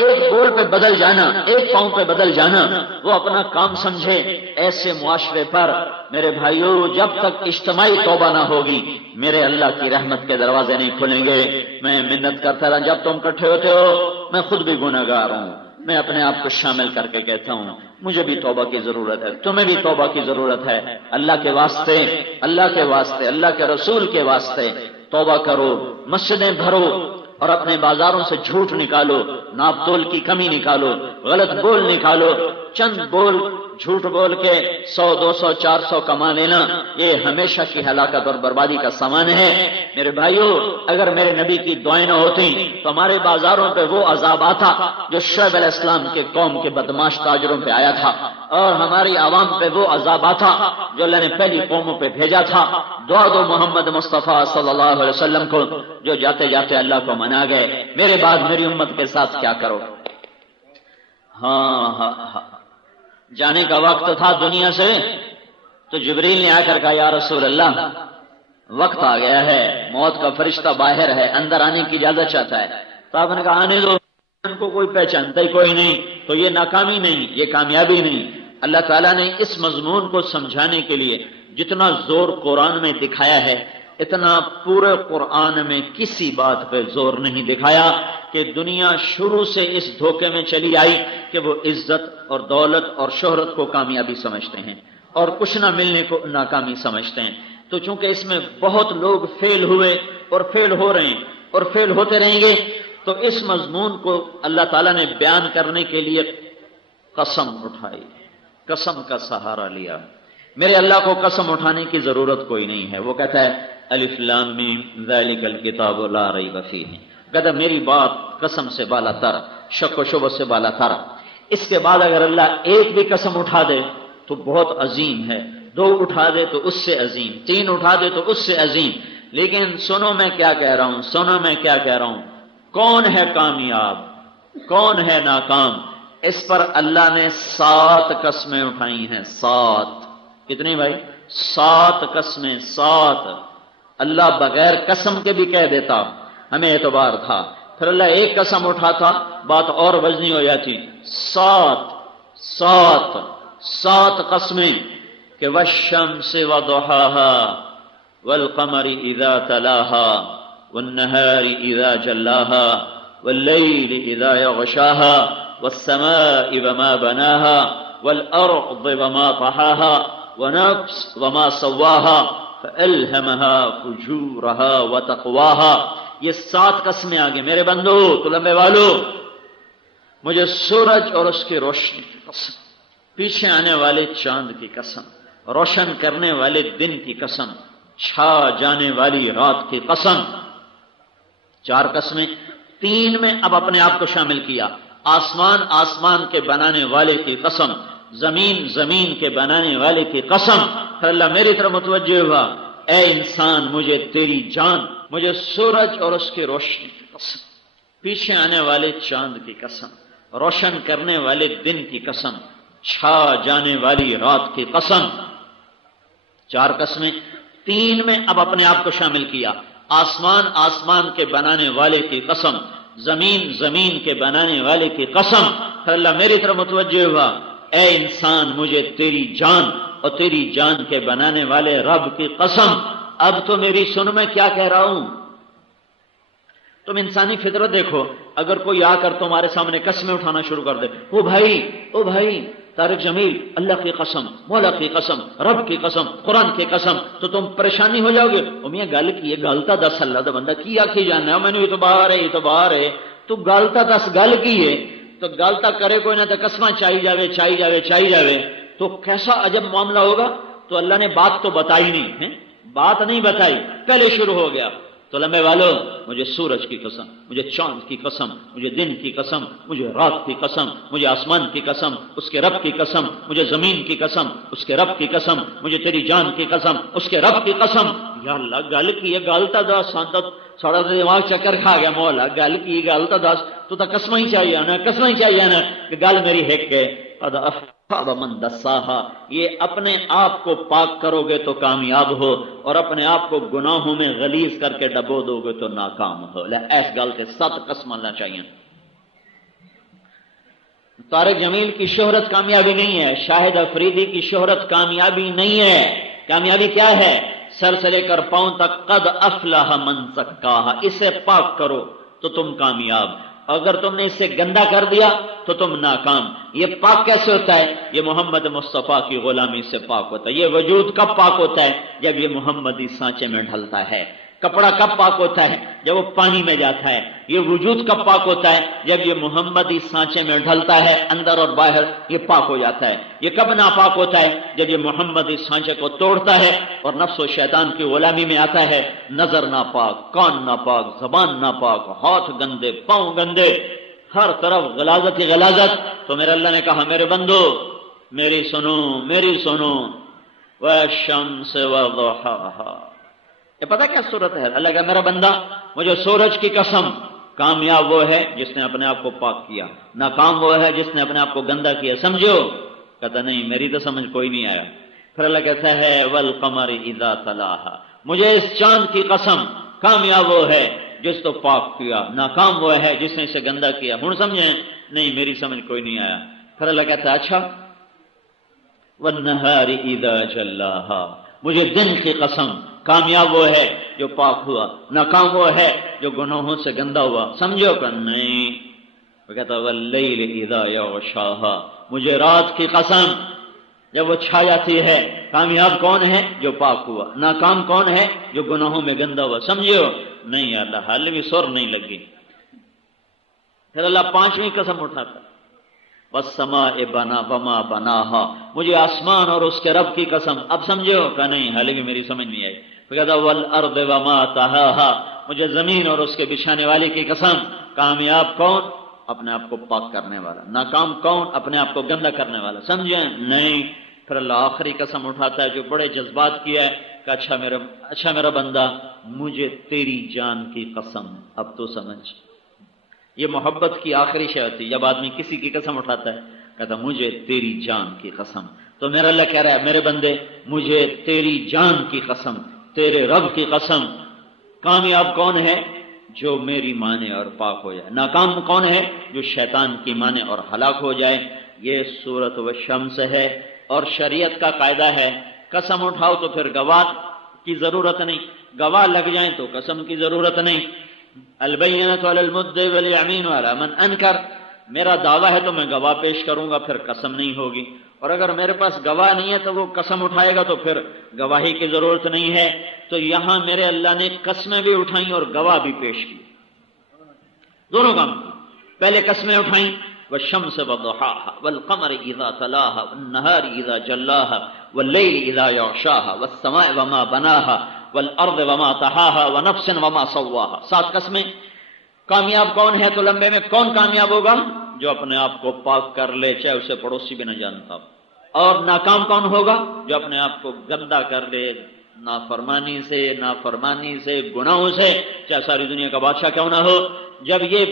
ایک گول پہ بدل جانا، ایک پاؤں پہ بدل جانا، وہ اپنا کام سمجھے. ایسے معاشرے پر میرے بھائیوں جب تک اجتماعی توبہ نہ ہوگی میرے اللہ کی رحمت کے دروازے نہیں کھلیں گے. میں منت کرتا رہا، جب تم اکٹھے ہوتے ہو میں خود بھی گنہگار ہوں، میں اپنے آپ کو شامل کر کے کہتا ہوں مجھے بھی توبہ کی ضرورت ہے، تمہیں بھی توبہ کی ضرورت ہے. اللہ کے واسطے، اللہ کے رسول کے واسطے توبہ کرو. مسجدیں بھرو اور اپنے بازاروں سے جھوٹ نکالو، ناپ تول کی کمی نکالو، غلط بول نکالو. چند بول جھوٹ بول کے 100 200 400 کما لینا یہ ہمیشہ کی ہلاکت اور بربادی کا سامان ہے. میرے بھائیوں اگر میرے نبی کی دعائیں نہ ہوتی تو ہمارے بازاروں پہ وہ عذاب آتا جو شعیب علیہ السلام کے قوم کے بدماش تاجروں پہ آیا تھا، اور ہماری عوام پہ وہ عذاب آتا جو اللہ نے پہلی قوموں پہ بھیجا تھا. دعا دو محمد مصطفیٰ صلی اللہ علیہ وسلم کو جو جاتے جاتے اللہ کو منا گئے. میرے بعد میری امت کے ساتھ کیا کرو؟ ہاں جانے کا وقت تھا دنیا سے تو جبریل نے آ کر کہا یا رسول اللہ وقت آ گیا ہے، موت کا فرشتہ باہر ہے، اندر آنے کی اجازت چاہتا ہے. تو آپ نے کہا آنے دو، ان کو کوئی پہچانتا ہی کوئی نہیں تو یہ ناکامی نہیں، یہ کامیابی نہیں. اللہ تعالیٰ نے اس مضمون کو سمجھانے کے لیے جتنا زور قرآن میں دکھایا ہے اتنا پورے قرآن میں کسی بات پہ زور نہیں دکھایا کہ دنیا شروع سے اس دھوکے میں چلی آئی کہ وہ عزت اور دولت اور شہرت کو کامیابی سمجھتے ہیں اور کچھ نہ ملنے کو ناکامی سمجھتے ہیں. تو چونکہ اس میں بہت لوگ فیل ہوئے اور فیل ہو رہے ہیں اور فیل ہوتے رہیں گے تو اس مضمون کو اللہ تعالیٰ نے بیان کرنے کے لیے قسم اٹھائی، قسم کا سہارا لیا. میرے اللہ کو قسم اٹھانے کی ضرورت کوئی نہیں ہے. وہ کہتا ہے الف لام میم ذالک الکتاب لا ریب فیہ، کہتا میری بات قسم سے بالا تر، شک و شبہ سے بالا تر. اس کے بعد اگر اللہ ایک بھی قسم اٹھا دے تو بہت عظیم ہے، 2 اٹھا دے تو اس سے عظیم، 3 اٹھا دے تو اس سے عظیم. لیکن سنو میں کیا کہہ رہا ہوں، کون ہے کامیاب، کون ہے ناکام؟ اس پر اللہ نے 7 قسمیں اٹھائی ہیں. 7 کتنی بھائی؟ 7 قسمیں. 7 اللہ بغیر قسم کے بھی کہہ دیتا، ہمیں اعتبار تھا. پھر اللہ ایک قسم اٹھاتا بات اور وزنی ہو جاتی. 7 قسمیں کہ والشمس وضحاها والقمر اذا تلاها والنهار اذا جلاها والليل اذا يغشاها والسماء وما بناها والارض وما طحاها ونفس وما سواها فألهمها فجورها وتقواها. یہ 7 قسمیں آگے میرے بندو طلبے والو، مجھے سورج اور اس کی روشنی کی قسم، پیچھے آنے والے چاند کی قسم، روشن کرنے والے دن کی قسم، چھا جانے والی رات کی قسم. 4 قسمیں. 3 میں اب اپنے آپ کو شامل کیا. آسمان کے بنانے والے کی قسم، زمین کے بنانے والے کی قسم. پھر اللہ میری طرف متوجہ ہوا، اے انسان مجھے تیری جان، مجھے سورج اور اس کی روشنی کی قسم، پیچھے آنے والے چاند کی قسم، روشن کرنے والے دن کی قسم، چھا جانے والی رات کی قسم. 4 قسمیں، 3 میں اب اپنے آپ کو شامل کیا. آسمان کے بنانے والے کی قسم، زمین کے بنانے والے کی قسم. پھر اللہ میری طرف متوجہ ہوا، اے انسان مجھے تیری جان اور تیری جان کے بنانے والے رب کی قسم. اب تو میری سن میں کیا کہہ رہا ہوں. تم انسانی فطرت دیکھو، اگر کوئی آ کر تمہارے سامنے قسمیں اٹھانا شروع کر دے، او بھائی طارق جمیل، اللہ کی قسم، مولا کی قسم، رب کی قسم، قرآن کی قسم، تو تم پریشانی ہو جاؤ گے. میاں گل کی ہے، گلتا دس اللہ دا بندہ کی آخی جانا ہے، مینو یہ تو باہر ہے تو گلتا دس گل کی ہے، تو گلتا کرے کوئی نہ تو قسمیں چاہی جاوے تو کیسا عجب معاملہ ہوگا. تو اللہ نے بات تو بتائی نہیں ہے، بات نہیں بتائی، پہلے شروع ہو گیا. تو لمبے والو، مجھے سورج کی قسم، مجھے چاند کی قسم، مجھے دن کی قسم، مجھے رات کی قسم، مجھے آسمان کی قسم، اس کے رب کی قسم، مجھے زمین کی قسم، اس کے رب کی قسم، مجھے تیری جان کی قسم، اس کے رب کی قسم. یا اللہ گل کی ہے، گلتا دس. ساڑا دماغ چکر کھا گیا، مولا گل کی گلتا دس، تو قسم ہی چاہیے نا کہ گل میری ہک ہے. من دساہا، یہ اپنے آپ کو پاک کرو گے تو کامیاب ہو، اور اپنے آپ کو گناہوں میں غلیظ کر کے ڈبو دو گے تو ناکام ہو. ایس گل کے 7 قسم اللہ چاہیے. طارق جمیل کی شہرت کامیابی نہیں ہے، شاہد افریدی کی شہرت کامیابی نہیں ہے. کامیابی کیا ہے؟ سر سے لے کر پاؤں تک قد افلح من زکاہا، اسے پاک کرو تو تم کامیاب. اگر تم نے اسے گندا کر دیا تو تم ناکام. یہ پاک کیسے ہوتا ہے؟ یہ محمد مصطفیٰ کی غلامی سے پاک ہوتا ہے. یہ وجود کب پاک ہوتا ہے؟ جب یہ محمدی سانچے میں ڈھلتا ہے. کپڑا کب پاک ہوتا ہے؟ جب وہ پانی میں جاتا ہے. یہ وجود کب پاک ہوتا ہے؟ جب یہ محمدی سانچے میں ڈھلتا ہے، اندر اور باہر یہ پاک ہو جاتا ہے. یہ کب ناپاک ہوتا ہے؟ جب یہ محمدی سانچے کو توڑتا ہے اور نفس و شیطان کی غلامی میں آتا ہے. نظر ناپاک، کان ناپاک، زبان ناپاک، ہاتھ گندے، پاؤں گندے، ہر طرف غلاظت ہی غلاظت. تو میرے اللہ نے کہا، میرے بندو میری سنو والشمس وضحاہا. یہ پتہ کیا صورت ہے؟ اللہ کا میرا بندہ مجھے سورج کی قسم، کامیاب وہ ہے جس نے اپنے آپ کو پاک کیا، ناکام وہ ہے جس نے اپنے آپ کو گندا کیا. سمجھو؟ کہتا نہیں، میری تو سمجھ کوئی نہیں آیا. پھر اللہ کہتا ہے والقمر اذا تلاہا، مجھے اس چاند کی قسم، کامیاب وہ ہے جس تو پاک کیا، ناکام وہ ہے جس نے اسے گندا کیا. ہن سمجھیں؟ نہیں، میری سمجھ کوئی نہیں آیا. پھر اللہ کہتا ہے اچھا والنہار اذا جلاہا، مجھے دن کی قسم، کامیاب وہ ہے جو پاک ہوا، ناکام وہ ہے جو گناہوں سے گندا ہوا. سمجھو کہ نہیں؟ وہ کہتا واللیل اذا یغشاہا، مجھے رات کی قسم، جب وہ چھا جاتی ہے. کامیاب کون ہے؟ جو پاک ہوا. ناکام کون ہے؟ جو گناہوں میں گندا ہوا. سمجھو؟ نہیں اللہ، حال بھی سر نہیں لگی. پھر اللہ 5ویں قسم اٹھاتا، والسماء بنا وما بناہا، مجھے آسمان اور اس کے رب کی قسم. اب سمجھو کہ نہیں؟ حال بھی میری سمجھ نہیں آئی. پھر کہتا والارض وما طحاہا، مجھے زمین اور اس کے بچھانے والے کی قسم. کامیاب کون؟ اپنے آپ کو پاک کرنے والا. ناکام کون؟ اپنے آپ کو گندا کرنے والا. سمجھیں؟ نہیں. پھر اللہ آخری قسم اٹھاتا ہے جو بڑے جذبات کی ہے کہ اچھا میرا بندہ، مجھے تیری جان کی قسم. اب تو سمجھ، یہ محبت کی آخری شے ہوتی ہے. جب آدمی کسی کی قسم اٹھاتا ہے کہتا مجھے تیری جان کی قسم. تو میرا اللہ کہہ رہا ہے میرے بندے، مجھے تیری جان کی قسم، تیرے رب کی قسم. کامیاب کون ہے؟ جو میری مانے اور پاک ہو جائے. ناکام کون ہے؟ جو شیطان کی مانے اور ہلاک ہو جائے. یہ سورۃ والشمس ہے. اور شریعت کا قاعدہ ہے، قسم اٹھاؤ تو پھر گواہ کی ضرورت نہیں، گواہ لگ جائیں تو قسم کی ضرورت نہیں. البینۃ علی المدعی والیمین علی من انکر، میرا دعویٰ ہے تو میں گواہ پیش کروں گا، پھر قسم نہیں ہوگی. اور اگر میرے پاس گواہ نہیں ہے تو وہ قسم اٹھائے گا تو پھر گواہی کی ضرورت نہیں ہے. تو یہاں میرے اللہ نے قسمیں بھی اٹھائیں اور گواہ بھی پیش کی، دونوں کام. پہلے قسمیں اٹھائیں، والشمس وضحاها والقمر اذا تلاها والنهار اذا جلاها والليل اذا يغشاها والسماء وما بناها والارض وما طحاها ونفس وما سواها. 7 قسمیں. کامیاب کون ہے؟ تو لمبے میں کون کامیاب ہوگا؟ جو اپنے آپ کو پاک کر لے، چاہے اسے پڑوسی بھی نہ جانتا. اور ناکام کون ہوگا؟ جو اپنے آپ کو گندا کر لے نافرمانی سے گناہوں سے، چاہے ساری دنیا کا بادشاہ کیوں نہ ہو۔ جب یہ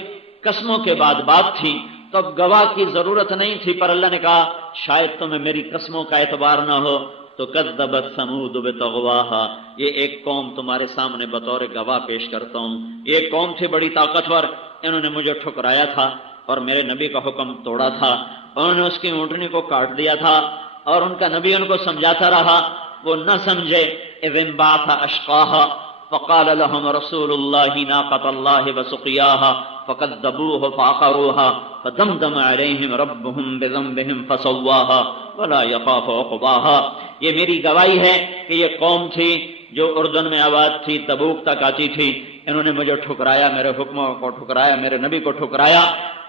قسموں کے بعد بات تھی تو اب گواہ کی ضرورت نہیں تھی، پر اللہ نے کہا شاید تمہیں میری قسموں کا اعتبار نہ ہو تو کذبت ثمود بطغواہا، یہ ایک قوم تمہارے سامنے بطور گواہ پیش کرتا ہوں۔ یہ قوم تھی بڑی طاقتور، انہوں نے مجھے ٹھکرایا تھا اور میرے نبی کا حکم توڑا تھا، انہوں نے اس کی اونٹنی کو کاٹ دیا تھا اور ان کا نبی ان کو سمجھاتا رہا، وہ نہ سمجھے۔ اذ انبعث اشقاها فقال لهم رسول الله ناقة الله وسقياها فكذبوه فعقروها فدمدم عليهم ربهم بذنبهم فسواها ولا يخاف عقباها۔ یہ میری گواہی ہے کہ یہ قوم تھی جو اردن میں آباد تھی، تبوک تک آتی تھی، انہوں نے مجھے ٹھکرایا، میرے حکموں کو ٹھکرایا، میرے نبی کو ٹھکرایا،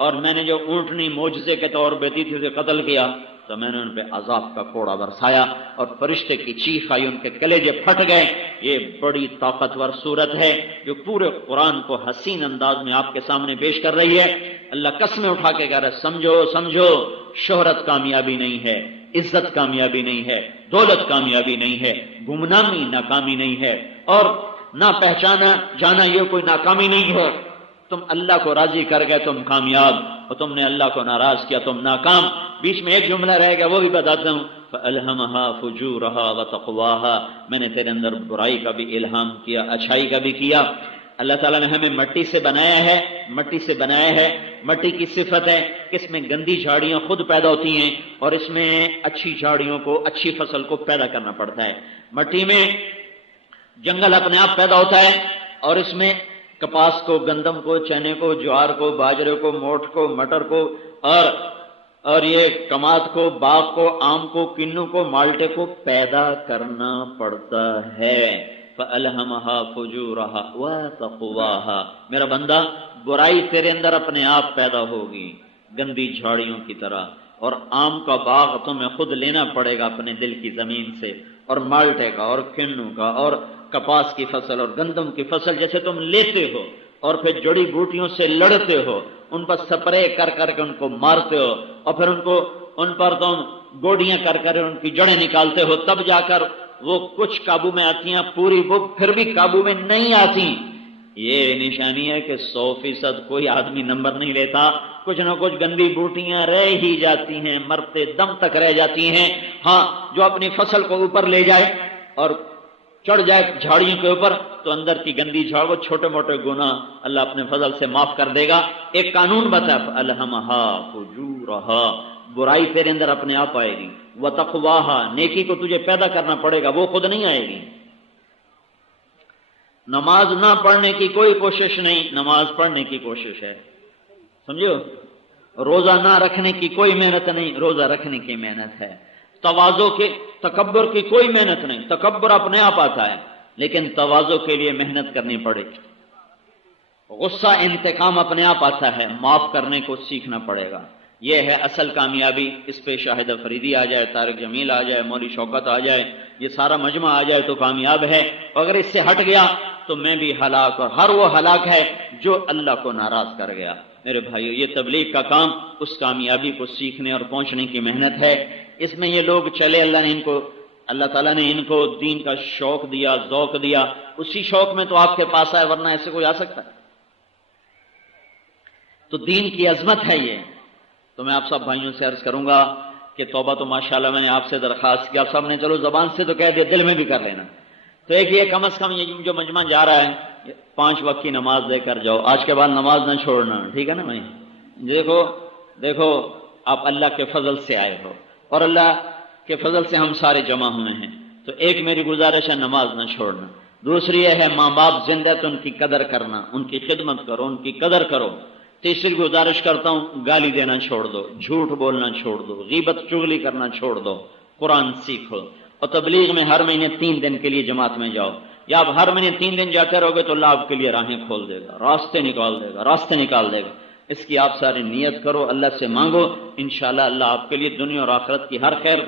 اور میں نے جو اونٹنی معجزے کے طور پہ دی تھی اسے قتل کیا تو میں نے ان پہ عذاب کا کوڑا برسایا اور فرشتے کی چیخ آئی، ان کے کلیجے پھٹ گئے۔ یہ بڑی طاقتور صورت ہے جو پورے قرآن کو حسین انداز میں آپ کے سامنے پیش کر رہی ہے۔ اللہ قسمیں اٹھا کے کہہ رہا ہے سمجھو شہرت کامیابی نہیں ہے، عزت کامیابی نہیں ہے، دولت کامیابی نہیں ہے، گمنامی ناکامی نہیں ہے، اور نہ پہچانا جانا یہ کوئی ناکامی نہیں ہے۔ تم اللہ کو راضی کر گئے تم کامیاب، اور تم نے اللہ کو ناراض کیا تم ناکام۔ بیچ میں ایک جملہ رہ گیا وہ بھی بتاتا ہوں، فَأَلْهَمَهَا فُجُورَهَا وَتَقْوَاهَا، میں نے تیرے اندر برائی کا بھی الہام کیا، اچھائی کا بھی کیا۔ اللہ تعالیٰ نے ہمیں مٹی سے بنایا ہے، مٹی کی صفت ہے کہ اس میں گندی جھاڑیاں خود پیدا ہوتی ہیں اور اس میں اچھی جھاڑیوں کو، اچھی فصل کو پیدا کرنا پڑتا ہے۔ مٹی میں جنگل اپنے آپ پیدا ہوتا ہے اور اس میں کپاس کو، گندم کو، چنے کو، جوار کو، باجرے کو، موٹ کو، مٹر کو اور یہ کماد کو، باغ کو، آم کو، کنو کو، مالٹے کو پیدا کرنا پڑتا ہے۔ فَأَلْهَمَهَا فُجُورَهَا وَتَقْوَاهَا، میرا بندہ برائی تیرے اندر اپنے آپ پیدا ہوگی گندی جھاڑیوں کی طرح، اور آم کا باغ تمہیں خود لینا پڑے گا اپنے دل کی زمین سے، اور مالٹے کا اور کنو کا اور کپاس کی فصل اور گندم کی فصل جیسے تم لیتے ہو اور پھر جڑی بوٹیوں سے لڑتے ہو، ان پر سپرے کر کر کے ان کو مارتے ہو، اور پھر ان پر تم گوڑیاں کر کر ان کی جڑیں نکالتے ہو، تب جا کر وہ کچھ قابو میں آتی ہیں، پوری وہ پھر بھی قابو میں نہیں آتی۔ یہ نشانی ہے کہ 100% کوئی آدمی نمبر نہیں لیتا، کچھ نہ کچھ گندی بوٹیاں رہ ہی جاتی ہیں، مرتے دم تک رہ جاتی ہیں۔ ہاں، جو اپنی فصل کو اوپر لے جائے اور چڑھ جائے جھاڑیوں کے اوپر تو اندر کی گندی جھاڑ، وہ چھوٹے موٹے گناہ اللہ اپنے فضل سے معاف کر دے گا۔ ایک قانون بتا، فَأَلْهَمَهَا فُجُورَهَا، برائی تیرے اندر اپنے آپ آئے گی، وَتَقْوَاهَا، نیکی کو تجھے پیدا کرنا پڑے گا، وہ خود نہیں آئے گی۔ نماز نہ پڑھنے کی کوئی کوشش نہیں، نماز پڑھنے کی کوشش ہے، سمجھو۔ روزہ نہ رکھنے کی کوئی محنت نہیں، روزہ رکھنے کی محنت ہے۔ تواضع کے، تکبر کی کوئی محنت نہیں، تکبر اپنے آپ آتا ہے، لیکن تواضع کے لیے محنت کرنی پڑے گی۔ غصہ، انتقام اپنے آپ آتا ہے، معاف کرنے کو سیکھنا پڑے گا۔ یہ ہے اصل کامیابی۔ اس پہ شاہد فریدی آ جائے، طارق جمیل آ جائے، مولوی شوکت آ جائے، یہ سارا مجمع آ جائے تو کامیاب ہے۔ اگر اس سے ہٹ گیا تو میں بھی ہلاک، اور ہر وہ ہلاک ہے جو اللہ کو ناراض کر گیا۔ میرے بھائیو، یہ تبلیغ کا کام اس کامیابی کو سیکھنے اور پہنچنے کی محنت ہے۔ اس میں یہ لوگ چلے، اللہ تعالیٰ نے ان کو دین کا شوق دیا، ذوق دیا، اسی شوق میں تو آپ کے پاس آئے، ورنہ ایسے کوئی آ سکتا ہے؟ تو دین کی عظمت ہے یہ۔ تو میں آپ سب بھائیوں سے عرض کروں گا کہ توبہ تو ماشاءاللہ میں نے آپ سے درخواست کی، آپ سب نے چلو زبان سے تو کہہ دیا، دل میں بھی کر لینا۔ تو ایک یہ کم از کم یہ جو مجمع جا رہا ہے 5 وقت کی نماز دے کر جاؤ، آج کے بعد نماز نہ چھوڑنا، ٹھیک ہے نا بھائی؟ دیکھو آپ اللہ کے فضل سے آئے ہو اور اللہ کے فضل سے ہم سارے جمع ہوئے ہیں، تو ایک میری گزارش ہے نماز نہ چھوڑنا۔ دوسری یہ ہے ماں باپ زندہ تو ان کی قدر کرنا، ان کی خدمت کرو، ان کی قدر کرو۔ تیسری گزارش کرتا ہوں گالی دینا چھوڑ دو، جھوٹ بولنا چھوڑ دو، غیبت چغلی کرنا چھوڑ دو، قرآن سیکھو، اور تبلیغ میں ہر مہینے 3 دن کے لیے جماعت میں جاؤ۔ یا آپ ہر مہینے 3 دن جاتے رہو گے تو اللہ آپ کے لیے راہیں کھول دے گا، راستے نکال دے گا۔ اس کی آپ ساری نیت کرو، اللہ سے مانگو، انشاءاللہ اللہ آپ کے لیے دنیا اور آخرت کی ہر خیر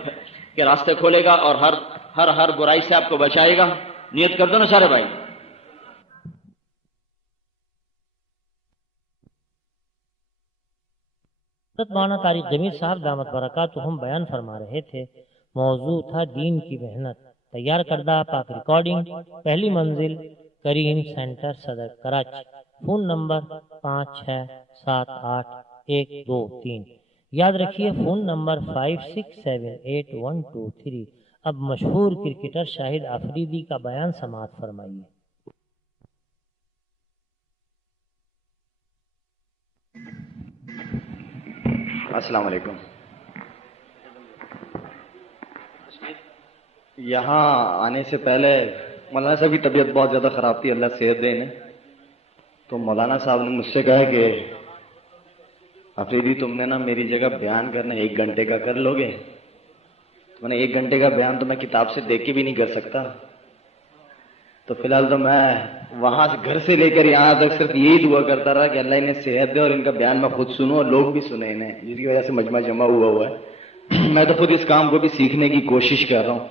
کے راستے کھولے گا اور ہر برائی سے آپ کو بچائے گا۔ نیت کر دو نا سارے بھائی۔ حضرت مولانا طارق جمیل صاحب دامت برکاتہم بیان فرما رہے تھے۔ موضوع تھا دین کی محنت۔ تیار کردہ پاک ریکارڈنگ، پہلی منزل کریم سینٹر صدر کراچی۔ Phone number 56788123۔ یاد رکھیے فون نمبر 56781223۔ اب مشہور کرکٹر شاہد آفریدی کا بیان سماعت فرمائیے۔ السلام علیکم۔ یہاں آنے سے پہلے مولانا صاحب کی طبیعت بہت زیادہ خراب تھی، اللہ صحت دے انہیں۔ تو مولانا صاحب نے مجھ سے کہا کہ آفریدی تم نے نا میری جگہ بیان کرنا 1 گھنٹے کا کر لو گے؟ میں نے 1 گھنٹے کا بیان تو میں کتاب سے دیکھ کے بھی نہیں کر سکتا، تو فی الحال تو میں وہاں سے گھر سے لے کر یہاں تک صرف یہی دعا کرتا رہا کہ اللہ انہیں صحت دے اور ان کا بیان میں خود سنوں اور لوگ بھی سنیں انہیں، جس کی وجہ سے مجمع جمع ہوا ہے۔ میں تو خود اس کام کو بھی سیکھنے کی کوشش کر رہا ہوں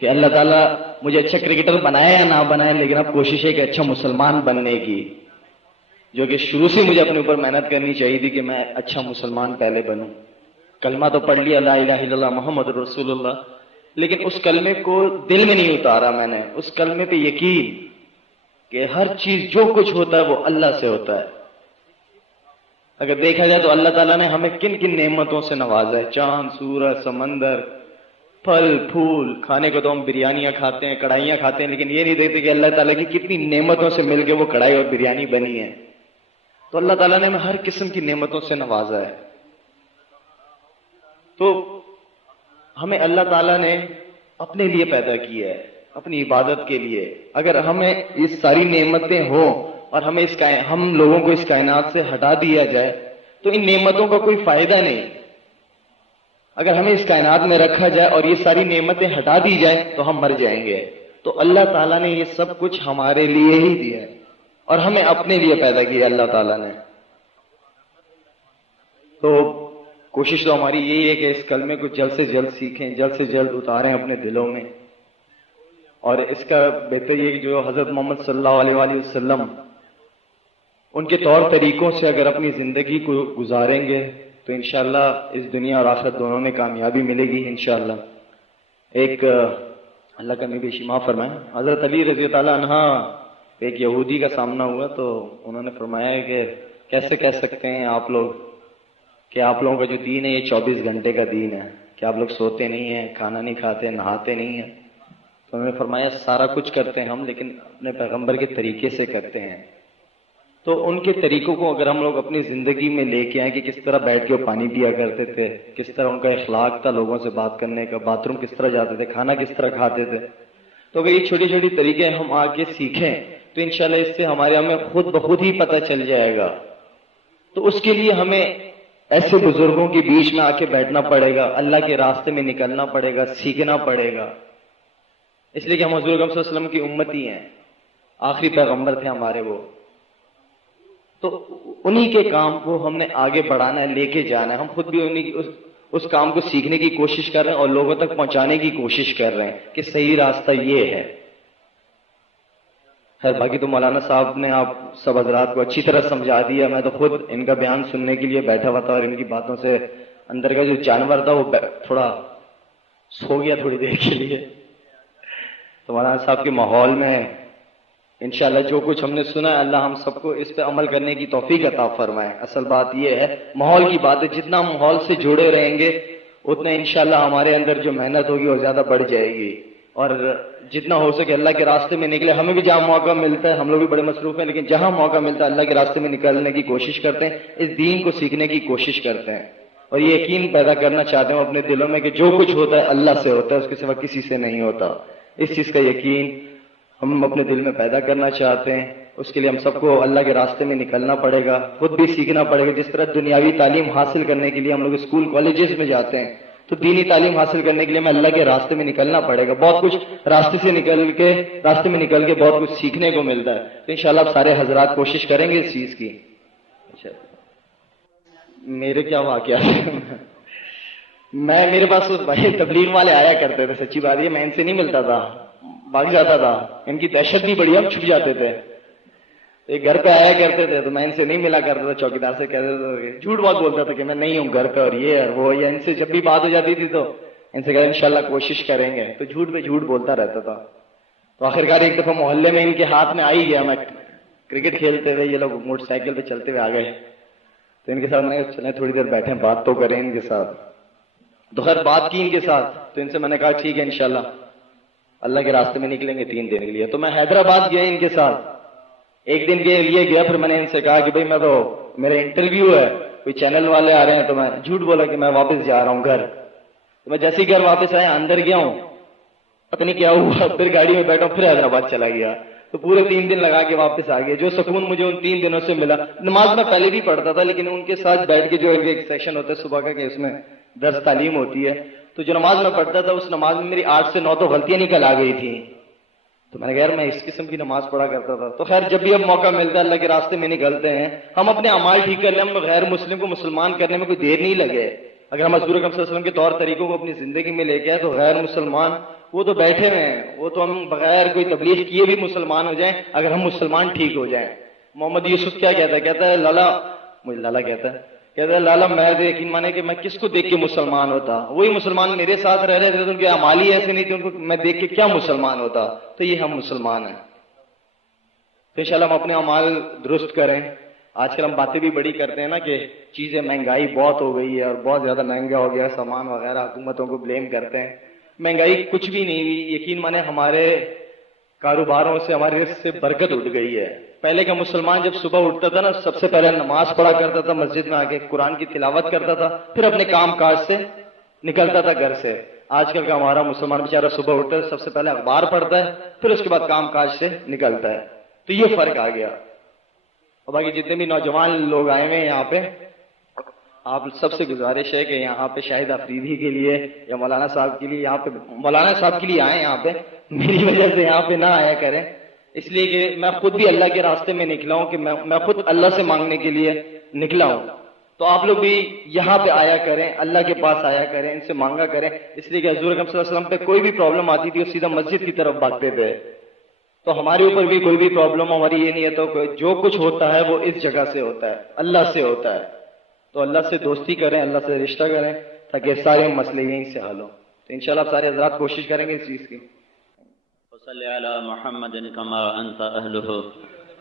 کہ اللہ تعالیٰ مجھے اچھا کرکٹر بنائے یا نہ بنائے، لیکن اب کوشش ہے کہ اچھا مسلمان بننے کی، جو کہ شروع سے مجھے اپنے اوپر محنت کرنی چاہیے تھی کہ میں اچھا مسلمان پہلے بنوں۔ کلمہ تو پڑھ لیا لا الہ الا اللہ محمد رسول اللہ، لیکن اس کلمے کو دل میں نہیں اتارا میں نے، اس کلمے پہ یقین کہ ہر چیز جو کچھ ہوتا ہے وہ اللہ سے ہوتا ہے۔ اگر دیکھا جائے تو اللہ تعالیٰ نے ہمیں کن کن نعمتوں سے نوازا ہے، چاند، سورج، سمندر، پھل پھول، کھانے کو تو ہم بریانیاں کھاتے ہیں، کڑھائیاں کھاتے ہیں، لیکن یہ نہیں دیکھتے کہ اللہ تعالیٰ کی کتنی نعمتوں سے مل کے وہ کڑھائی اور بریانی بنی ہے۔ تو اللہ تعالیٰ نے ہمیں ہر قسم کی نعمتوں سے نوازا ہے۔ تو ہمیں اللہ تعالیٰ نے اپنے لیے پیدا کیا ہے، اپنی عبادت کے لیے۔ اگر ہمیں یہ ساری نعمتیں ہوں اور ہمیں ہم لوگوں کو اس کائنات سے ہٹا دیا جائے تو ان نعمتوں کا کوئی فائدہ نہیں۔ اگر ہمیں اس کائنات میں رکھا جائے اور یہ ساری نعمتیں ہٹا دی جائیں تو ہم مر جائیں گے۔ تو اللہ تعالیٰ نے یہ سب کچھ ہمارے لیے ہی دیا ہے اور ہمیں اپنے لیے پیدا کیا اللہ تعالیٰ نے۔ تو کوشش تو ہماری یہی ہے کہ اس کلمے کو جلد سے جلد سیکھیں، جلد سے جلد اتاریں اپنے دلوں میں، اور اس کا بہتر یہ کہ جو حضرت محمد صلی اللہ علیہ وآلہ وسلم ان کے طور طریقوں سے اگر اپنی زندگی کو گزاریں گے تو انشاءاللہ اس دنیا اور آخرت دونوں میں کامیابی ملے گی انشاءاللہ۔ ایک اللہ کا نبی شما فرمائے، حضرت علی رضی اللہ عنہ ایک یہودی کا سامنا ہوا تو انہوں نے فرمایا کہ کیسے کہہ سکتے ہیں آپ لوگ کہ آپ لوگوں کا جو دین ہے یہ 24 گھنٹے کا دین ہے، کہ آپ لوگ سوتے نہیں ہیں، کھانا نہیں کھاتے، نہاتے نہیں ہیں؟ تو انہوں نے فرمایا سارا کچھ کرتے ہیں ہم، لیکن اپنے پیغمبر کے طریقے سے کرتے ہیں۔ تو ان کے طریقوں کو اگر ہم لوگ اپنی زندگی میں لے کے آئیں کہ کس طرح بیٹھ کے وہ پانی پیا کرتے تھے، کس طرح ان کا اخلاق تھا لوگوں سے بات کرنے کا، باتھ روم کس طرح جاتے تھے، کھانا کس طرح کھاتے تھے، تو اگر یہ چھوٹی چھوٹی طریقے ہم آگے سیکھیں تو انشاءاللہ اس سے ہمیں خود بخود ہی پتہ چل جائے گا۔ تو اس کے لیے ہمیں ایسے بزرگوں کے بیچ میں آ کے بیٹھنا پڑے گا، اللہ کے راستے میں نکلنا پڑے گا، سیکھنا پڑے گا، اس لیے کہ ہم حضور اکرم صلی اللہ علیہ وسلم کی امتی ہیں، آخری پیغمبر تھے ہمارے وہ۔ تو انہی کے کام کو ہم نے آگے بڑھانا ہے، لے کے جانا ہے۔ ہم خود بھی اس کام کو سیکھنے کی کوشش کر رہے ہیں اور لوگوں تک پہنچانے کی کوشش کر رہے ہیں کہ صحیح راستہ یہ ہے۔ خیر باقی تو مولانا صاحب نے آپ سب حضرات کو اچھی طرح سمجھا دیا، میں تو خود ان کا بیان سننے کے لیے بیٹھا ہوا تھا اور ان کی باتوں سے اندر کا جو جانور تھا وہ تھوڑا سو گیا تھوڑی دیر کے لیے۔ تو مولانا صاحب کے ماحول میں انشاءاللہ جو کچھ ہم نے سنا ہے اللہ ہم سب کو اس پہ عمل کرنے کی توفیق عطا فرمائے۔ اصل بات یہ ہے ماحول کی بات ہے، جتنا ماحول سے جڑے رہیں گے اتنا انشاءاللہ ہمارے اندر جو محنت ہوگی وہ زیادہ بڑھ جائے گی، اور جتنا ہو سکے اللہ کے راستے میں نکلے۔ ہمیں بھی جہاں موقع ملتا ہے، ہم لوگ بھی بڑے مصروف ہیں، لیکن جہاں موقع ملتا ہے اللہ کے راستے میں نکلنے کی کوشش کرتے ہیں، اس دین کو سیکھنے کی کوشش کرتے ہیں، اور یہ یقین پیدا کرنا چاہتے ہیں اپنے دلوں میں کہ جو کچھ ہوتا ہے اللہ سے ہوتا ہے، اس کے سوا کسی سے نہیں ہوتا۔ اس چیز کا یقین ہم اپنے دل میں پیدا کرنا چاہتے ہیں، اس کے لیے ہم سب کو اللہ کے راستے میں نکلنا پڑے گا، خود بھی سیکھنا پڑے گا۔ جس طرح دنیاوی تعلیم حاصل کرنے کے لیے ہم لوگ اسکول کالجز میں جاتے ہیں، تو دینی تعلیم حاصل کرنے کے لیے ہمیں اللہ کے راستے میں نکلنا پڑے گا۔ بہت کچھ راستے میں نکل کے بہت کچھ سیکھنے کو ملتا ہے۔ تو انشاءاللہ آپ سارے حضرات کوشش کریں گے اس چیز کی۔ اچھا میرے کیا واقعات میرے پاس بھائی تبلیغ والے آیا کرتے تھے، سچی بات یہ میں ان سے نہیں ملتا تھا، بھاگ جاتا تھا، ان کی دہشت بھی بڑی، ہم چھپ جاتے تھے۔ یہ گھر پہ آیا کرتے تھے تو میں ان سے نہیں ملا کرتا تھا, چوکیدار سے کہتے تھے, جھوٹ بہت بولتا تھا کہ میں نہیں ہوں گھر پہ اور یہ اور وہ, یا ان سے جب بھی بات ہو جاتی تھی تو ان سے کہا انشاءاللہ کوشش کریں گے, تو جھوٹ پہ جھوٹ بولتا رہتا تھا. تو آخرکار ایک دفعہ محلے میں ان کے ہاتھ میں آئی گیا, میں کرکٹ کھیلتے ہوئے, یہ لوگ موٹر سائیکل پہ چلتے ہوئے آ گئے, تو ان کے ساتھ میں نے چلے تھوڑی دیر بیٹھے بات تو کریں ان کے ساتھ. تو خیر بات کی ان کے ساتھ, تو ان سے میں نے کہا ٹھیک ہے انشاءاللہ اللہ کے راستے میں نکلیں گے 3 دن کے لیے. تو میں حیدرآباد گیا ان کے ساتھ, 1 دن کے لیے گیا. پھر میں نے ان سے کہا کہ بھائی میں تو میرا انٹرویو ہے, کوئی چینل والے آ رہے ہیں, تو میں جھوٹ بولا کہ میں واپس جا رہا ہوں گھر. تو میں جیسے ہی گھر واپس آیا اندر گیا ہوں, پتہ نہیں کیا ہوا, پھر گاڑی میں بیٹھا پھر حیدرآباد چلا گیا. تو پورے 3 دن لگا کے واپس آ گیا. جو سکون مجھے ان 3 دنوں سے ملا, نماز میں پہلے بھی پڑھتا تھا لیکن ان کے ساتھ بیٹھ کے جو ایک سیکشن ہوتا ہے صبح کا کہ اس میں درس تعلیم ہوتی ہے, تو جو نماز میں پڑھتا تھا اس نماز میں میری 8 سے 9 تو غلطیاں نکل آ گئی تھیں. تو میں نے کہا یار میں اس قسم کی نماز پڑھا کرتا تھا. تو خیر جب بھی اب موقع ملتا ہے اللہ کے راستے میں نکلتے ہیں, ہم اپنے اعمال ٹھیک کرنے میں, غیر مسلم کو مسلمان کرنے میں کوئی دیر نہیں لگے. اگر ہم حضور اکرم صلی اللہ علیہ وسلم کے طور طریقوں کو اپنی زندگی میں لے کے آئے تو غیر مسلمان وہ تو بیٹھے ہوئے ہیں, وہ تو ہم بغیر کوئی تبلیغ کیے بھی مسلمان ہو جائیں اگر ہم مسلمان ٹھیک ہو جائیں. محمد یوسف کیا کہتا ہے, کہتا ہے لالا, مجھے لالا کہتا ہے لالا میں یقین مانے کہ میں کس کو دیکھ کے مسلمان ہوتا, وہی مسلمان میرے ساتھ رہ رہے تھے تو ان کے اعمال ہی ایسے نہیں تھے, ان کو میں دیکھ کے کیا مسلمان ہوتا. تو یہ ہم مسلمان ہیں. تو انشاءاللہ ہم اپنے اعمال درست کریں. آج کل ہم باتیں بھی بڑی کرتے ہیں نا کہ چیزیں مہنگائی بہت ہو گئی ہے اور بہت زیادہ مہنگا ہو گیا سامان وغیرہ, حکومتوں کو بلیم کرتے ہیں. مہنگائی کچھ بھی نہیں ہوئی, یقین مانے ہمارے کاروباروں سے, ہمارے رزق سے برکت اٹھ گئی ہے. پہلے کا مسلمان جب صبح اٹھتا تھا نا سب سے پہلے نماز پڑھا کرتا تھا, مسجد میں آ کے قرآن کی تلاوت کرتا تھا, پھر اپنے کام کاج سے نکلتا تھا گھر سے. آج کل کا ہمارا مسلمان بیچارہ صبح اٹھتا ہے سب سے پہلے اخبار پڑھتا ہے, پھر اس کے بعد کام کاج سے نکلتا ہے. تو یہ فرق آ گیا. اور باقی جتنے بھی نوجوان لوگ آئے ہوئے ہیں یہاں پہ, آپ سب سے گزارش ہے کہ یہاں پہ شاہد افریدی کے لیے یا مولانا صاحب کے لیے, یہاں پہ مولانا صاحب کے لیے آئیں یہاں پہ, میری وجہ سے یہاں پہ نہ آیا کریں. اس لیے کہ میں خود بھی اللہ کے راستے میں نکلا ہوں, کہ میں خود اللہ سے مانگنے کے لیے نکلا ہوں. تو آپ لوگ بھی یہاں پہ آیا کریں, اللہ کے پاس آیا کریں, ان سے مانگا کریں. اس لیے کہ حضور اکرم صلی اللہ علیہ وسلم پہ کوئی بھی پرابلم آتی تھی وہ سیدھا مسجد کی طرف بھاگتے تھے. تو ہمارے اوپر بھی کوئی بھی پرابلم ہماری یہ نہیں ہے, تو جو کچھ ہوتا ہے وہ اس جگہ سے ہوتا ہے, اللہ سے ہوتا ہے. تو اللہ سے دوستی کریں, اللہ سے رشتہ کریں تاکہ سارے مسئلے یہیں سے حل ہوں. تو انشاءاللہ سارے حضرات کوشش کریں گے اس چیز کی. وصل على محمد كما أنت أهله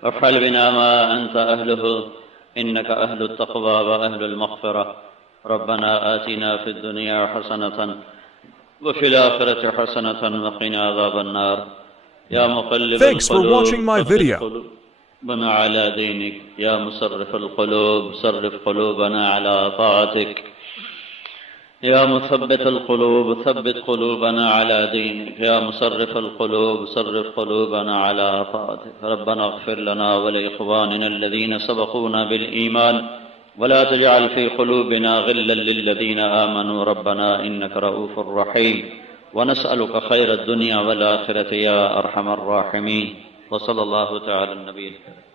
وافعل بنا ما أنت أهله إنك أهل التقوى وأهل المغفرة. ربنا آتنا في الدنيا حسنة وفي الآخرة حسنة وقنا عذاب النار. يا مقلب Thanks for watching my video. قلوبنا على دينك. يا مصرف القلوب صرف قلوبنا على طاعتك. يا مثبت القلوب ثبت قلوبنا على دينك. يا مصرف القلوب صرف قلوبنا على طاعتك. ربنا اغفر لنا ولإخواننا الذين سبقونا بالإيمان ولا تجعل في قلوبنا غلا للذين آمنوا ربنا إنك رؤوف رحيم. ونسألك خير الدنيا والآخرة يا أرحم الراحمين. وصلى الله تعالى النبي الكريم.